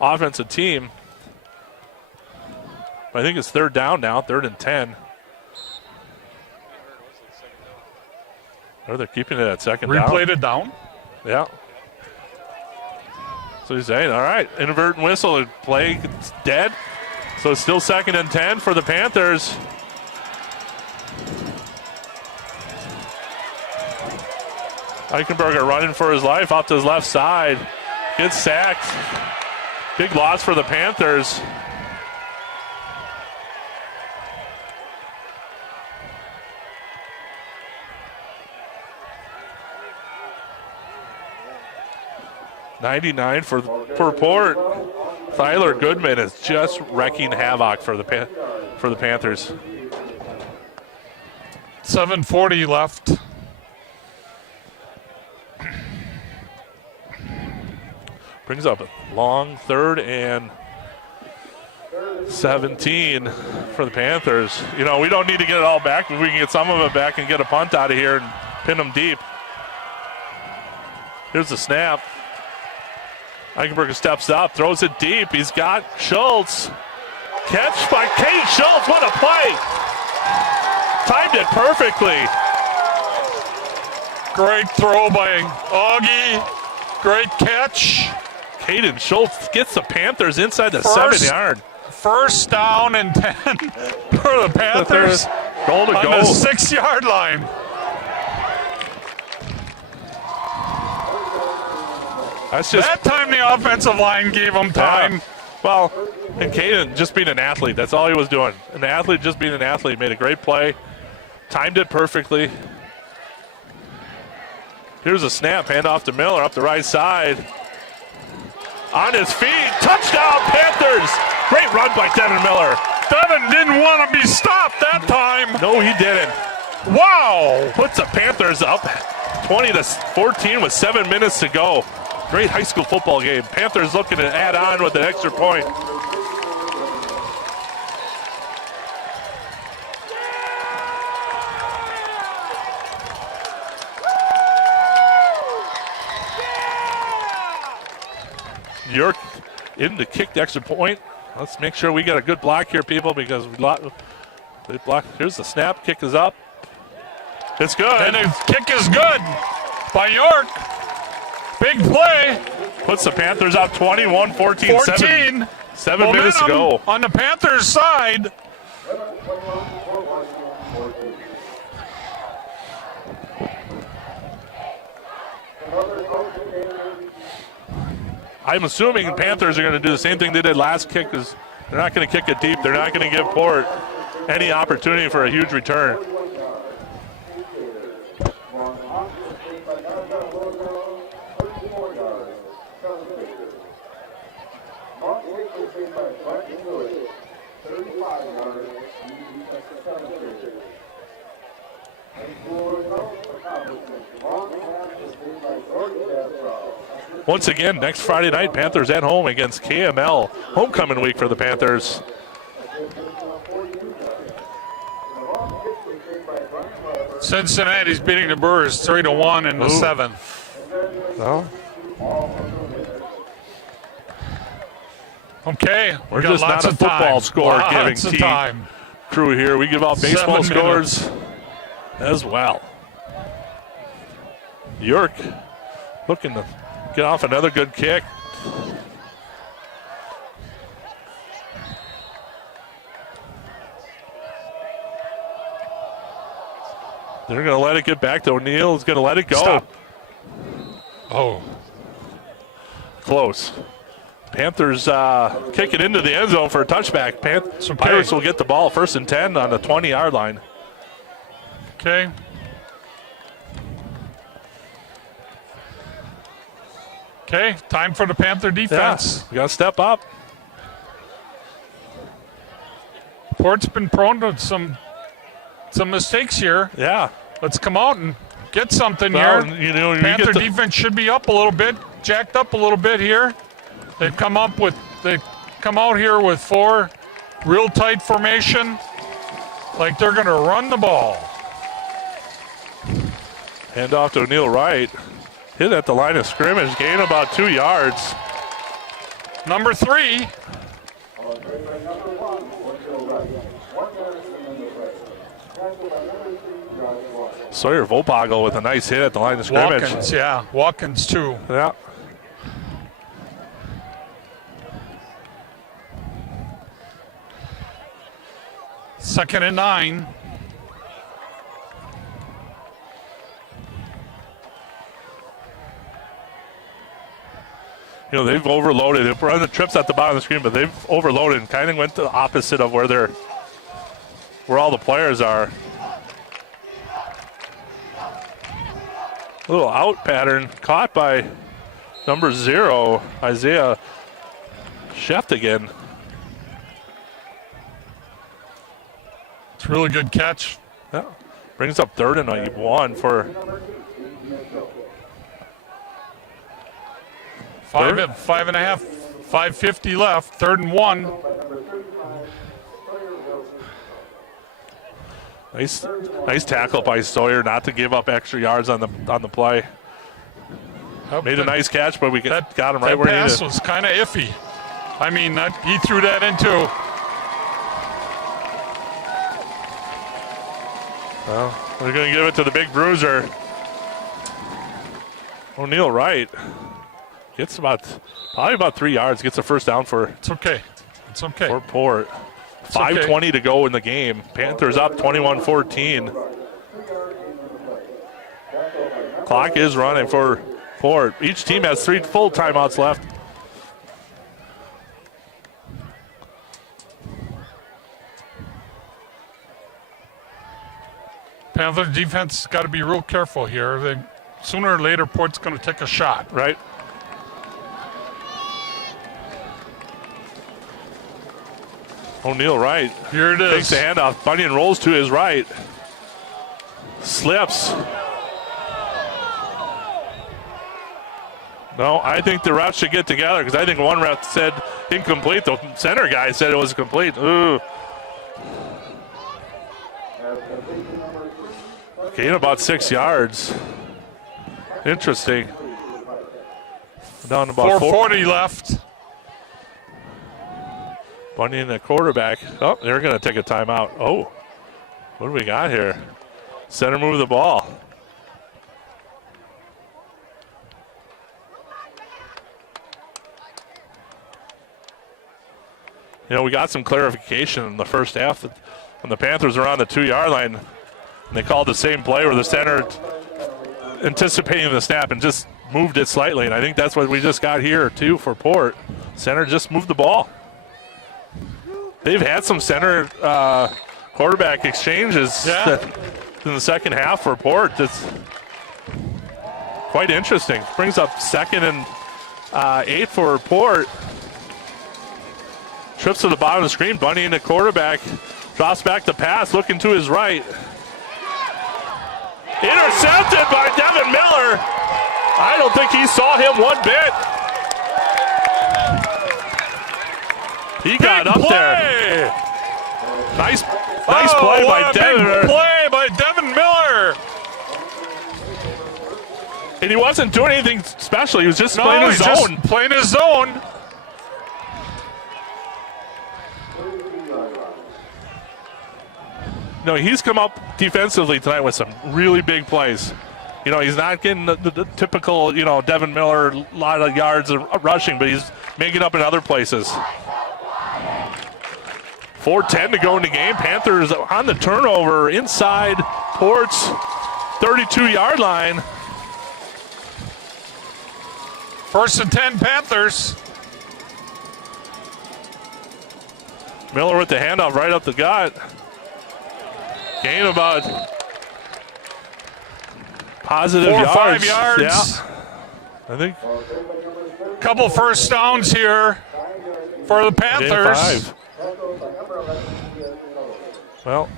offensive team. But I think it's 3rd down now, 3rd and 10. Or they're keeping it at 2nd down. Replayed it down? Yeah. So he's saying, all right, inadvertent whistle, the play is dead. So it's still 2nd and 10 for the Panthers. Eichenberger running for his life off to his left side. Gets sacked. Big loss for the Panthers. $99 for Port. Tyler Goodman is just wrecking havoc for the Panthers. 7:40 left. Brings up a long 3rd and 17 for the Panthers. You know, we don't need to get it all back, but we can get some of it back and get a punt out of here and pin them deep. Here's the snap. Eichenberger steps up, throws it deep. He's got Schultz. Catch by Kate Schultz. What a play. Timed it perfectly. Great throw by Augie. Great catch. Caden Schultz gets the Panthers inside the 7-yard. 1st down and 10 for the Panthers. Goal to on go. the 6-yard line. That's just That time the offensive line gave him time. Yeah. Well, and Caden just being an athlete. That's all he was doing. An athlete just being an athlete. Made a great play. Timed it perfectly. Here's a snap. Hand off to Miller up the right side. On his feet. Touchdown, Panthers. Great run by Devin Miller. Devin didn't want to be stopped that time. No, he didn't. Wow. Puts the Panthers up 20-14 with 7 minutes to go. Great high school football game. Panthers looking to add on with an extra point. York in to kick the extra point. Let's make sure we got a good block here, people, because they block. Here's the snap. Kick is up. It's good. And the kick is good by York. Big play. Puts the Panthers up 21-14. 14. 7 minutes to go. On the Panthers side. I'm assuming the Panthers are going to do the same thing they did last kick. Is they're not going to kick it deep. They're not going to give Port any opportunity for a huge return. Once again, next Friday night, Panthers at home against KML. Homecoming week for the Panthers. Cincinnati's beating the Brewers 3-1 in the 7th. Well, Okay, we're just not a football score giving team crew here. We give out baseball scores as well. York looking to get off another good kick. They're going to let it get back to O'Neill. Is going to let it go. Stop. Oh. Close. Panthers kick it into the end zone for a touchback. Pirates will get the ball 1st and 10 on the 20-yard line. Okay. Okay, time for the Panther defense. Yeah, we got to step up. Port's been prone to some mistakes here. Yeah. Let's come out and get something Well, here. you know, Panther defense should be up a little bit, jacked up a little bit here. They come out here with 4 real tight formation, like they're going to run the ball. Hand off to O'Neal Wright. Hit at the line of scrimmage, gain about 2 yards. Number 3. Sawyer Vopagel with a nice hit at the line of scrimmage. Watkins, yeah. Watkins, too. Yeah. Second and 9. You know, they've overloaded. If we're on the trips at the bottom of the screen, but they've overloaded and kind of went the opposite of where all the players are. Little out pattern caught by number 0, Isaiah Sheft again. It's a really good catch. Yeah. Brings up 3rd and 1 for 5.5, 5:50 left. 3rd and 1. Nice tackle by Sawyer not to give up extra yards on the play. Made a nice catch, but we got him right where he needed. That pass was kind of iffy. I mean, he threw that into. Well, we're going to give it to the big bruiser. O'Neal Wright gets probably about 3 yards, gets a first down for. It's okay. It's okay. For Port. 5:20 to go in the game. Panthers up 21-14. Clock is running for Port. Each team has 3 full timeouts left. Panther defense got to be real careful here. Sooner or later, Port's going to take a shot. Right. O'Neal Wright. Here it is. Takes the handoff. Bunyan rolls to his right. Slips. No, I think the refs should get together because I think one ref said incomplete. The center guy said it was complete. Ooh. Gain about 6 yards. Interesting. Down about 4:40 left. Bunyan, the quarterback. Oh, they're going to take a timeout. Oh, what do we got here? Center move the ball. You know, we got some clarification in the first half when the Panthers were on the 2-yard line, and they called the same play where the center anticipating the snap and just moved it slightly, and I think that's what we just got here, too, for Port. Center just moved the ball. They've had some center quarterback exchanges in the second half for Port. That's quite interesting. Brings up 2nd and 8 for Port. Trips to the bottom of the screen. Bunyan, the quarterback, drops back the pass, looking to his right. Intercepted by Devin Miller. I don't think he saw him one bit. He got up there. Nice play by Devin. Big play by Devin Miller. And he wasn't doing anything special. He was just playing his zone. Playing his zone. No, he's come up defensively tonight with some really big plays. You know, he's not getting the typical, you know, Devin Miller, a lot of yards of rushing, but he's making up in other places. 4:10 to go in the game. Panthers on the turnover inside Port's 32-yard line. 1st and 10 Panthers. Miller with the handoff right up the gut. Gain about positive 4 or yards. 5 yards. Yeah. I think. Couple first downs here for the Panthers. Well,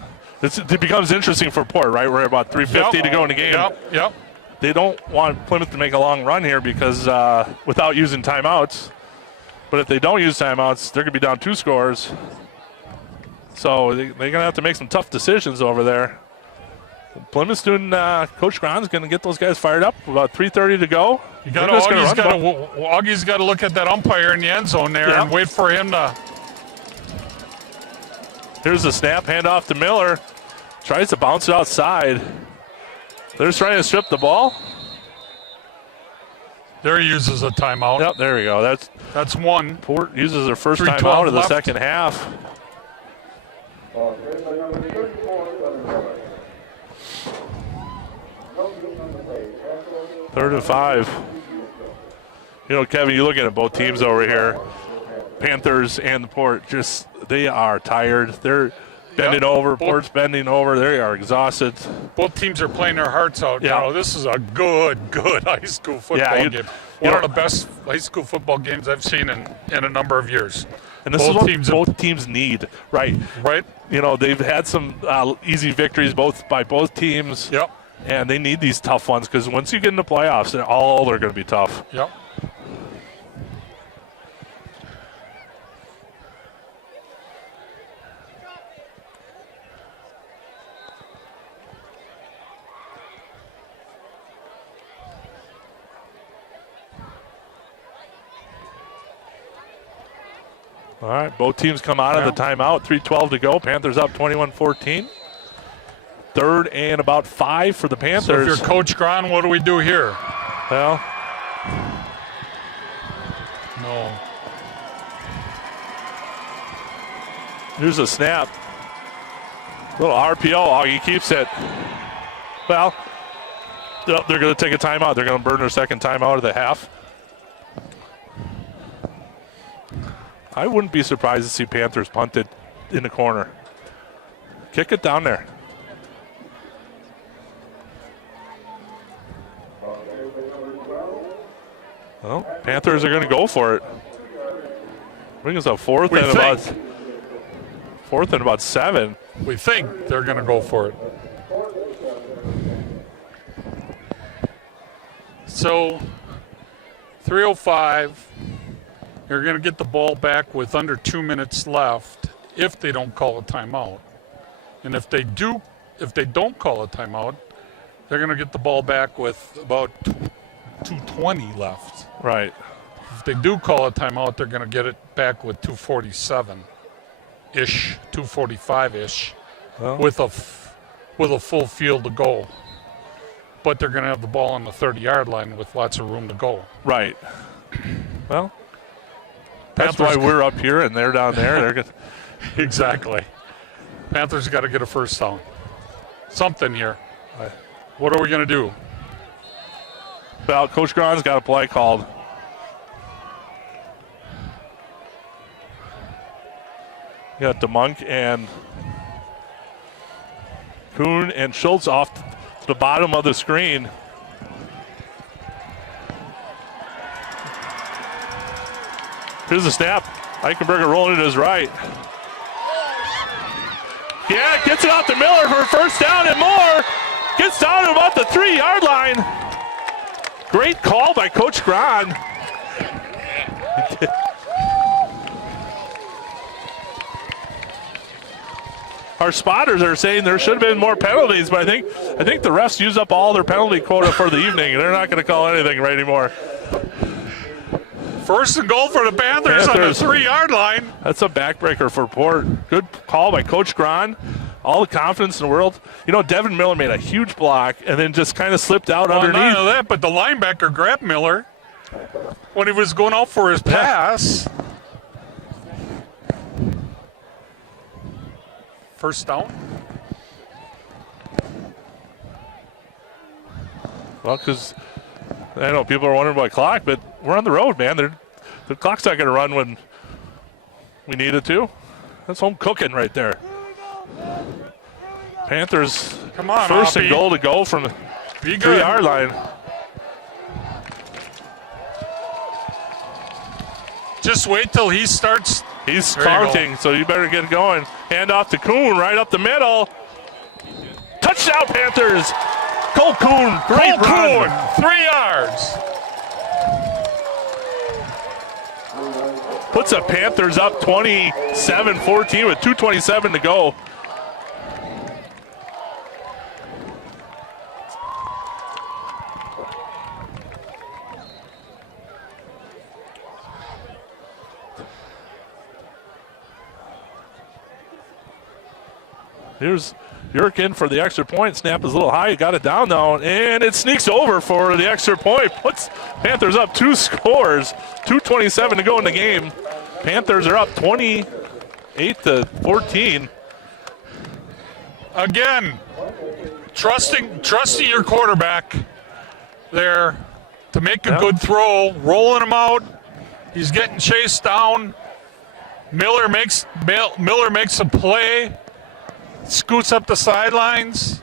it becomes interesting for Port, right? We're about 3:50 to go in the game. Yep. They don't want Plymouth to make a long run here because without using timeouts. But if they don't use timeouts, they're going to be down 2 scores. So they're going to have to make some tough decisions over there. Plymouth's doing, Coach Gron's going to get those guys fired up. About 3:30 to go. Augie's got to look at that umpire in the end zone there and wait for him to. Here's the snap, handoff to Miller. Tries to bounce it outside. They're just trying to strip the ball. There he uses a timeout. Yep, there we go. That's one. Port uses their first timeout of the second half. Third and 5. You know, Kevin, you look at both teams over here, Panthers and the Port, they are tired. They're bending over. Port's bending over. They are exhausted. Both teams are playing their hearts out. Yeah. You know, this is a good high school football game. One of the best high school football games I've seen in a number of years. And this is what both teams need, right? Right. You know, they've had some easy victories by both teams. Yep. And they need these tough ones because once you get in the playoffs, they're going to be tough. Yep. All right, both teams come out of the timeout. 3:12 to go. Panthers up 21-14. Third and about 5 for the Panthers. So if you're Coach Gron, what do we do here? Well, no. Here's a snap. Little RPO. Augie keeps it. Well, they're going to take a timeout. They're going to burn their second timeout of the half. I wouldn't be surprised to see Panthers punted in the corner. Kick it down there. Well, Panthers are going to go for it. Bring us a fourth and about 7. We think they're going to go for it. So, 3:05. They're going to get the ball back with under 2 minutes left if they don't call a timeout. And if they don't call a timeout, they're going to get the ball back with about 2:20 left. Right. If they do call a timeout, they're going to get it back with 2:47-ish, 2:45-ish, with a full field to go. But they're going to have the ball on the 30-yard line with lots of room to go. Right. Well, that's why we're up here and they're down there. They're good. Exactly. Panthers got to get a first down. Something here. What are we going to do? Well, Coach Gron's got a play called. You got DeMunk and Kuhn and Schultz off to the bottom of the screen. Here's the snap. Eichenberger rolling to his right. Yeah, gets it out to Miller for a first down and more. Gets down to about the 3-yard line. Great call by Coach Gron. Our spotters are saying there should have been more penalties, but I think the refs used up all their penalty quota for the evening. They're not going to call anything right anymore. First and goal for the Panthers on the 3-yard line. That's a backbreaker for Port. Good call by Coach Gron. All the confidence in the world. You know, Devin Miller made a huge block and then just kind of slipped out underneath. Not only that, but the linebacker grabbed Miller when he was going out for his pass. First down. Well, because I know people are wondering about clock, but we're on the road, man. The clock's not going to run when we need it to. That's home cooking right there. Panthers, come on, first Hoppy. and goal to go from the 3-yard line. Just wait till he starts. He's counting, so you better get going. Hand off to Kuhn right up the middle. Touchdown, Panthers. Cole Kuhn, great run. 3 yards. Puts the Panthers up 27-14 with 2:27 to go. Here's Yerk in for the extra point. Snap is a little high. He got it down now, and it sneaks over for the extra point. Puts Panthers up 2 scores. 2:27 to go in the game. Panthers are up 28-14. Again, trusting your quarterback there to make a good throw, rolling him out. He's getting chased down. Miller makes a play, scoots up the sidelines,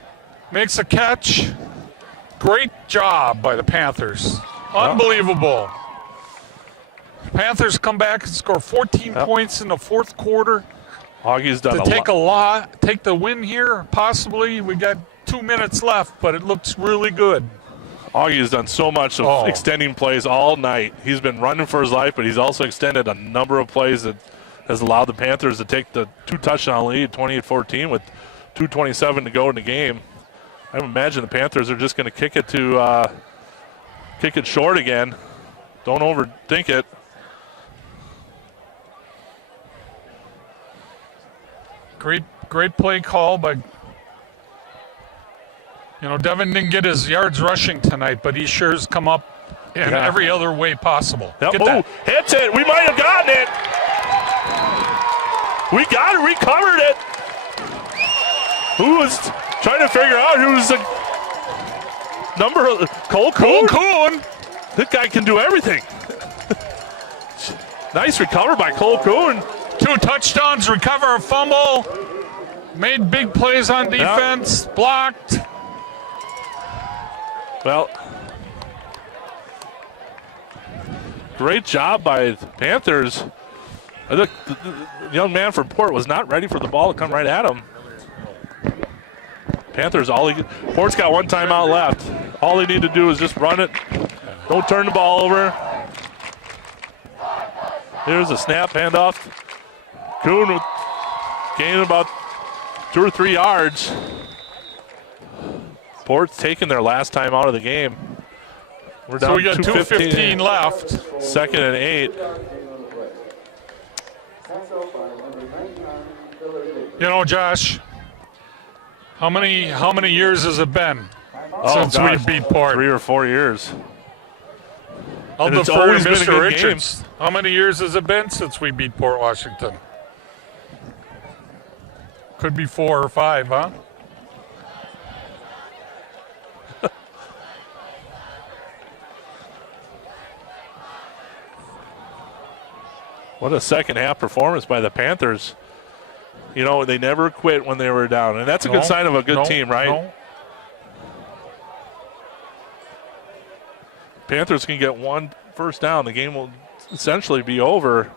makes a catch. Great job by the Panthers. Unbelievable. Panthers come back and score 14 points in the fourth quarter. Augie's done Take the win here, possibly. We got 2 minutes left, but it looks really good. Augie's done so much of extending plays all night. He's been running for his life, but he's also extended a number of plays that has allowed the Panthers to take the 2-touchdown lead, 28-14, with 2:27 to go in the game. I imagine the Panthers are just going to kick it short again. Don't overthink it. Great play call by, Devin didn't get his yards rushing tonight, but he sure has come up in every other way possible. Hits it. We might have gotten it. We got it. We covered it. Who was trying to figure out who's the number of Cole Kuhn? That guy can do everything. Nice recover by Cole Kuhn. 2 touchdowns, recover a fumble, made big plays on defense, blocked. Well, great job by the Panthers. The young man from Port was not ready for the ball to come right at him. Panthers, Port's got 1 timeout left. All they need to do is just run it. Don't turn the ball over. Here's a snap handoff. Kuhn gaining about 2 or 3 yards. Port's taking their last time out of the game. We're down so we got 2:15 left. 2nd and 8. Josh, how many years has it been since we beat Port? 3 or 4 years. I'll and defer to Mr. Richards. Game. How many years has it been since we beat Port Washington? Could be 4 or 5, huh? What a second half performance by the Panthers. They never quit when they were down, and that's a good sign of a good team, right? No. Panthers can get 1 first down. The game will essentially be over.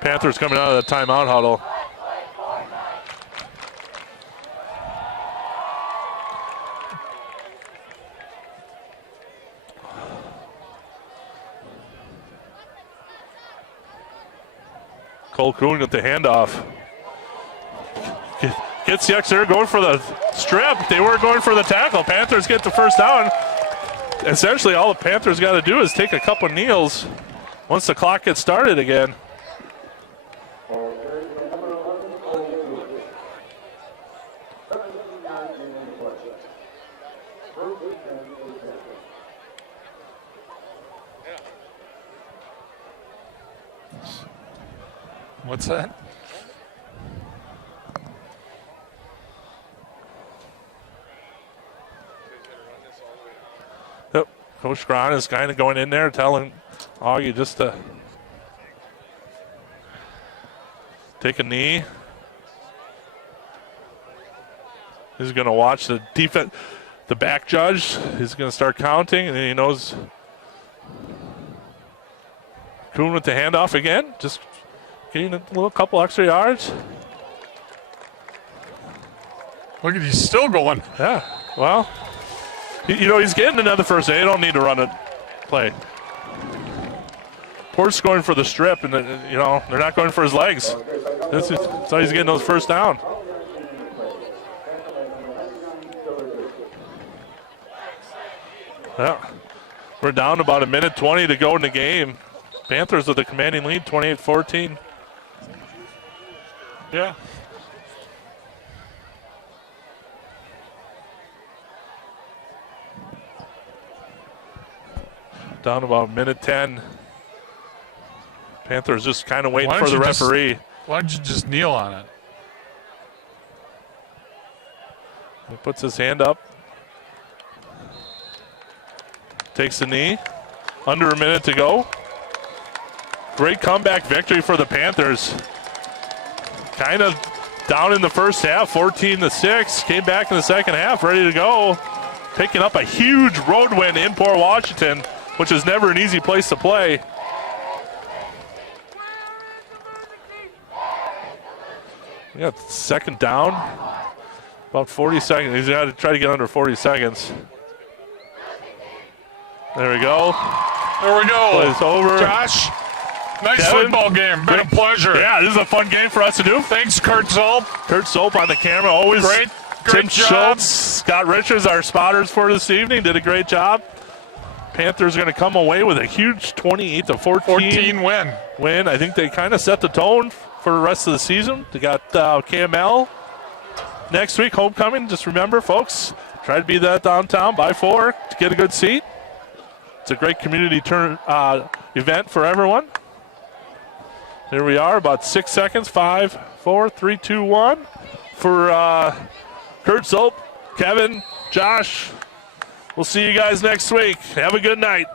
Panthers coming out of the timeout huddle. Cole Kuhn with the handoff. Gets the extra, going for the strip. They weren't going for the tackle. Panthers get the first down. Essentially, all the Panthers got to do is take a couple kneels once the clock gets started again. What's that? Yep. Coach Gron is kind of going in there telling Augie just to take a knee. He's going to watch the defense, the back judge. He's going to start counting, and he knows Kuhn with the handoff again. Just getting a little couple extra yards. Look at, he's still going. Yeah, well, he's getting another first down. They don't need to run a play. Port's going for the strip, and they're not going for his legs. That's how he's getting those first down. Yeah. We're down about 1:20 to go in the game. Panthers with a commanding lead, 28-14. Yeah. Down about 1:10. Panthers just kind of waiting Why for don't the you just- referee. Why don't you just kneel on it? He puts his hand up. Takes the knee. Under a minute to go. Great comeback victory for the Panthers. Kind of down in the first half, 14-6. Came back in the second half, ready to go. Picking up a huge road win in Port Washington, which is never an easy place to play. We got second down. About 40 seconds. He's got to try to get under 40 seconds. There we go. There we go. Play's over. Josh, nice Kevin, football game. Been a pleasure. Yeah, this is a fun game for us to do. Thanks, Kurt Zolt. Kurt Soap on the camera, always Great Tim job. Schultz, Scott Richards, our spotters for this evening, did a great job. Panthers are going to come away with a huge 28-14 14 win. I think they kind of set the tone for the rest of the season. They got KML next week, homecoming. Just remember, folks, try to be that downtown by 4 to get a good seat. It's a great community event for everyone. Here we are, about 6 seconds. 5, 4, 3, 2, 1. For Kurt Zolt, Kevin, Josh, we'll see you guys next week. Have a good night.